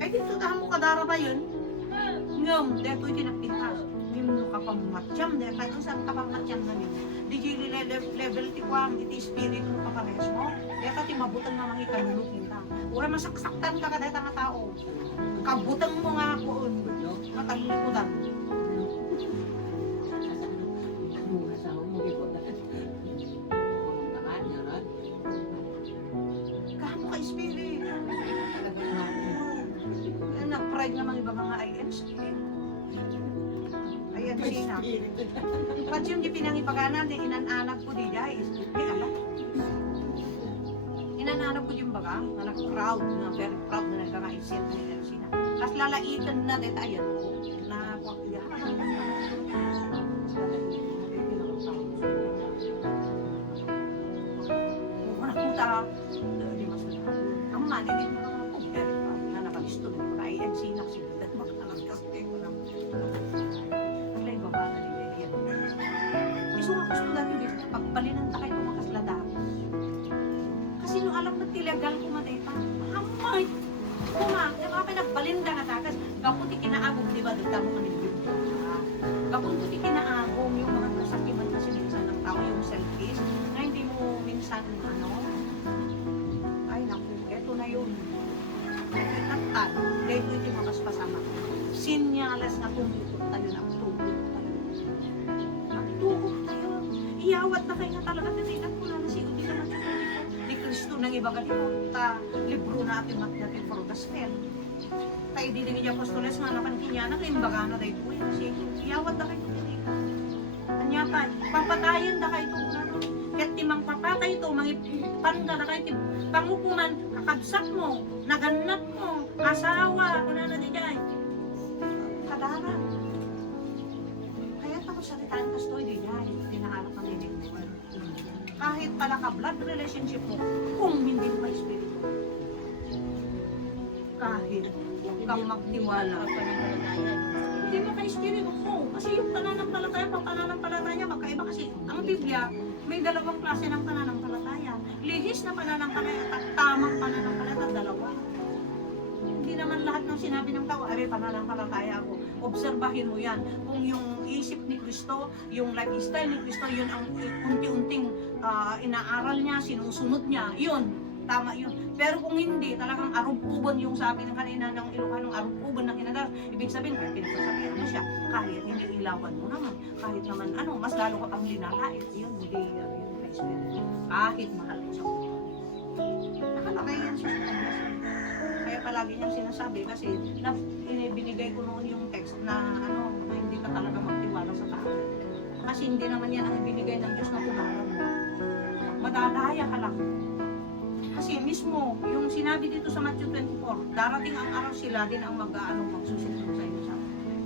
eh dito tahan mo kadara ba yun? Ngam, dito yung tinapintas. Yung kapamatsyam, dito kahit saan kapamatsyam namin. Di jili level ti kwang, iti spirit mo kapares mo. Dito ti mabutan na mga ikanulog kita. Wala masaksaktan ka kada nga tao. Kabutang mo nga ako, matalikutan. Kamo ka spirit. Na-pride nga mga iba mga INC. INC na. Pati yung di pinangipaganan, di inananak ko di guys. May alam. Inananak ko yung bagang, na nag-proud, na very proud na nagkakaisip na INC na. Kasi lalaitan na dito ayan ko. Na kwakya. Muna puta. Di masaya. Ang manigit mo naman ako. Very proud na nakalisto na ko na INC na kasi dito magkakalangkas ko lang. Ang lay baba na nila yan. Iso nga gusto lang yun. Pagpalinan ta kayo makaslada. Kasi nung alam na tilagal ko madayta. Amay! Kuma, yung mga pinagbalinda nga takas. Kaputi kinaagong, di ba? Dito mo kanil yun. Kaputi kinaagong yung mga nasakiman kasi minsan ng tao, yung selfies, na hindi mo minsan, ay naku, eto na yun. Nagtat, dahil ko yung makaspasama. Sinyalas na tumukot tayo na tubig tayo. Ang tubig tayo. Iyawat na kayo na talaga. Nasilat ko na si Udi naman sa ni Kristo nang iba ka ta libro na ating natin for gospel. Tayo din ng Apostoles nga naman kinya na kaimbaga na dahil po yan. Kasi iyawat na kayo. Anya pa, papatayin na kayo ito. Kahit timang papatay ito, mangipanda na kayo. Pangukuman, kakabsak mo, naganap mo, asawa, kuna na di dyan. Kadara. Kaya ako salitaan ka stoy di dyan. Tinahalak ng dinig mo. Kahit pala ka blood relationship mo, kung hindi mo espiritu. Kahit huwag kang magtiwala. Hindi mo ka-espiritu mo. Kasi yung pananampalataya, pananampalataya, magkaiba kasi. Ang Biblia, may dalawang klase ng pananampalataya. Lihis na pananampalataya at tamang pananampalataya, dalawa. Hindi naman lahat ng sinabi ng tao, ay pananampalataya ako. Obserbahin mo yan. Kung yung isip ni Kristo, yung lifestyle ni Kristo, yun ang unti-unting inaaral niya, sinusunod niya, yun, tama yun. Pero kung hindi, talagang arub-uban yung sabi ng kanina ng Ilocano, arub-uban na kinadar, ibig sabihin, kahit pinagsasabihan mo siya, kahit hindi ilawan mo naman, kahit naman, mas lalo ka pang linalait, yun, hindi, yun, kahit mahal ko sa buhay. Nakalagay yan sa sitwasyon. Kaya palagi niyang sinasabi kasi binigay ko noon yung text na na hindi ka talaga magtiwala sa tao. Kasi hindi naman yan ang ibinigay ng Diyos na tumaran mo. Madadaya ka lang. Kasi mismo, yung sinabi dito sa Matthew 24, darating ang araw sila din ang magsusunod sa iyo sa akin.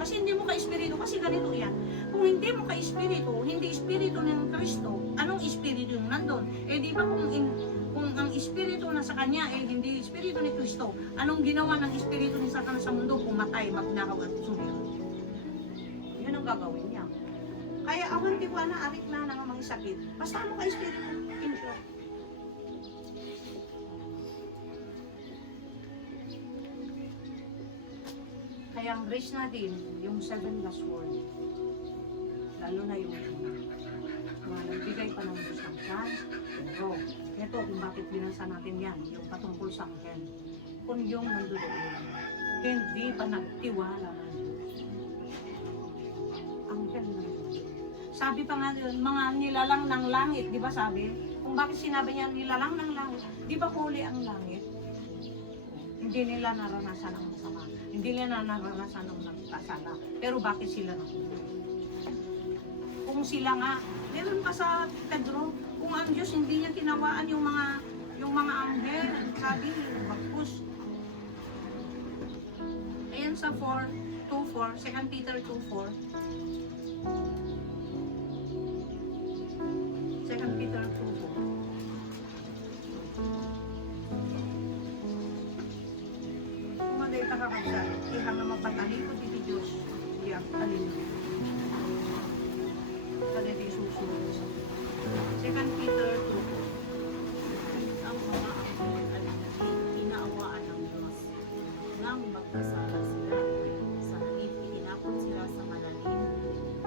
Kasi hindi mo ka-espiritu, kasi ganito yan. Kung hindi mo ka-espiritu, hindi espiritu ng Kristo, anong espiritu yung nandun? Eh di ba kung ang espiritu na sa kanya eh hindi espiritu ni Kristo, anong ginawa ng espiritu ni Satanas sa mundo? Pumatay, magnakaw at sumunod. Yun ang gagawin niya. Kaya awan tiwala, arik na ng mga sakit. Basta mo ka-espiritu, ensure. Kaya ang grace natin, yung 7 last word, lalo na yung nagbigay pa ng Diyos ng chance, pero ito kung bakit binasa natin yan, yung patungkol sa angel. Kung yung nandoon, hindi pa nagtiwala ng Diyos. Angel na Diyos. Sabi pa nga yun, mga nilalang ng langit, di ba sabi? Kung bakit sinabi niya nilalang ng langit, di ba huli ang langit? Hindi nila naranasan ang masama. Hindi nila naranasan ang nagkasala. Pero bakit sila nahuli? Kung sila nga, meron pa sa Pedro, kung ang Diyos hindi niya kinawaan yung mga anghel, sabi, bakpus. Ayan sa 2:4, 2 Peter 2:4. 2 Peter 2:4. Kumaday ka kakasal, ihang na mapatalikod iti Diyos, iyang talino. Kada di susunod sa 2 Peter 2:4. Ang mga anghel ay inaawaan ng Diyos nang magkasala sila. Sa halip, itinapon sila sa malalim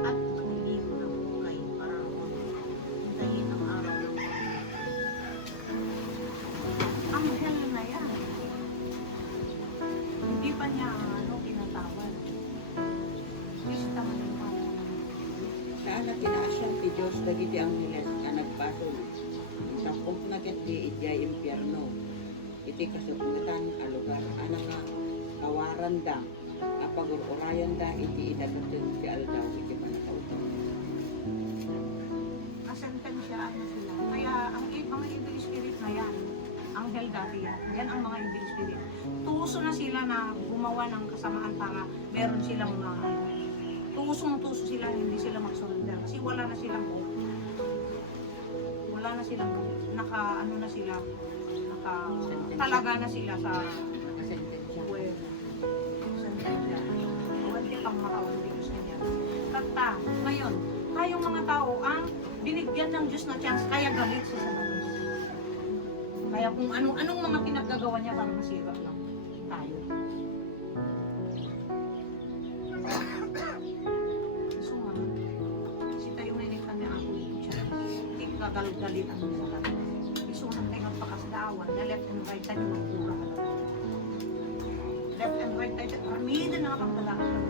at madilim ng buhay para hintayin ang araw ng Anghel na yan. Hindi pa niya pinatawad. Isa man yung Saan na tinaasyan ti Diyos dagiti angheles nga nagbaso sampung naget di ijay impyerno iti kasugatan a lugar anak ka kawaran da apagururayan da iti idagatun ti aldaw iti panakautan. Asentensya na sila. Kaya ang mga evil spirit na yan, anghel dati yan. Yan ang mga evil spirit. Tuso na sila na gumawa ng kasamaan para meron silang mga tusong-tuso sila, hindi sila mag-surrender. Kasi wala na silang hope. Wala na silang talaga na sila sa well, sentensya. Awandi pang makawandi Diyos niya. Tata, ngayon, tayong mga tao ang binigyan ng Diyos na chance, kaya galit siya sa Diyos. Kaya kung anong mga pinaggagawa niya para masira lang tayo. So nga, kasi tayo may nagtanda ako siya. Hindi kagalit ang sa kanya. Gusto nga tayo magpakasdaawan na left and right tayo magpura ka lang. Left and right tayo, armida na kapagdalaan lang.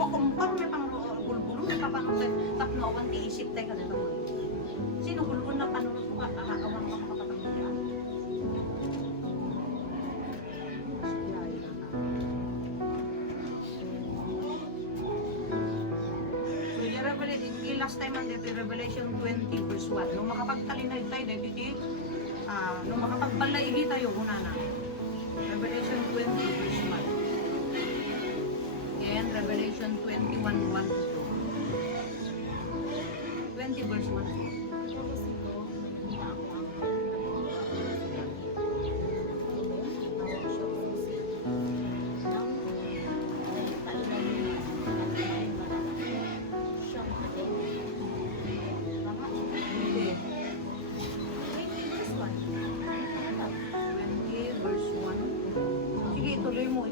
Kumpar may pang bulbulo na kapanong tayo, tapnawan ti isip tayo ka dito. Sino bulbul na panunod mo ka, kakakawan ka makapatang niya. Last time ang dito, Revelation 20 verse 1. Nung makapagtalinay tayo, nung makapagbalay tayo, una na. Revelation 20 verse 1. Yan, Revelation 21, 1 to 2. 20 verse 1 to 2. Tapos ito, hindi ako ang tawag siya Susi. Nang kailan siya makating. Tama? Hindi. 20 verse 1. 20 verse 1. Sige, ituloy mo.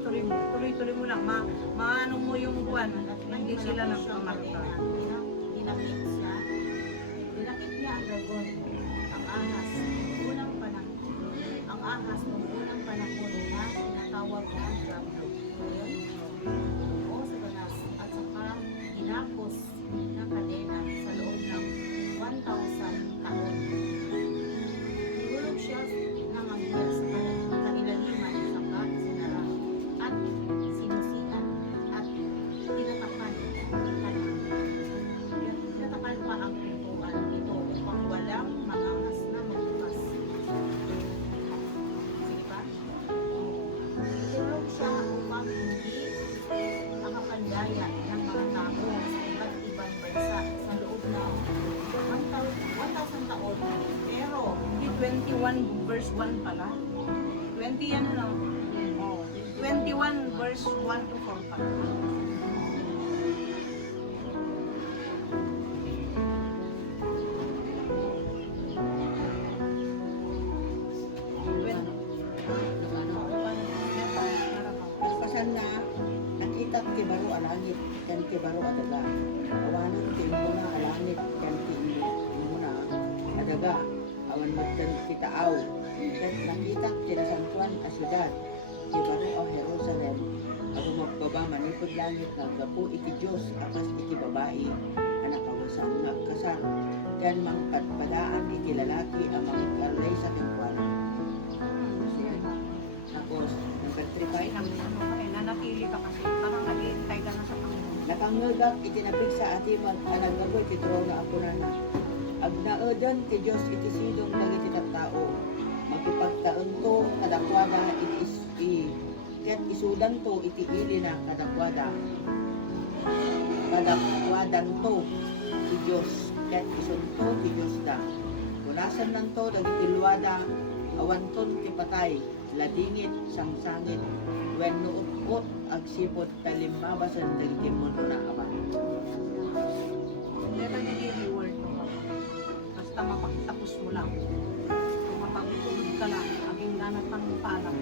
Tuloy mo lang. Maanong mo yung buwan. Hindi sila nagpamarta. Dinakit niya ang dragon, ang ahas, unang panahon. Ang ahas ng unang panahon na tinatawag na Diablo. Ngayon, o Satanas, at saka hinapos na kadena sa loob ng 1,000 taon. taon. Pero, Di 21 verse 1 pala. 20 yan no? Oh, 21 verse 1 to 4 pala. Pasan na nakita ti baro alangit kan ti baro adaga. Awanan ti mo na alangit kan ti mo na adaga. Awan magkan ti taaw. Ket nakita ti nasantuan a syudad. Ti baro a Jerusalem. Ako magbaba manipod langit naggapo iti Dios akas iti babae anak kawasan nga kasar. Ken mangpadpadaan iti lalaki ang manggalay sa kengkuana. Tapos number 3 Ay, nanatili ka kasi. Parang naghihintay ka na sa Panginoon. Nakangagak itinapig sa ati mag-anagagoy ti turo nga apunan na. Agnaedan ti Dios iti sidong dagiti tattao. Makipagtaon to kadakwada iti ket isudan to iti ili na kadakwada. Kadakwadan to ti Dios ket isun to ti Dios da. Punasan nan to dagiti luwada awanton ti patay ladingit sangsangit wenno ut agsipot talimbabasan dagiti mundo na awan. Never nag-reward mo. Basta mapagtapos mo lang. Kung mapagtulog ka lang, aging nanat ng palak.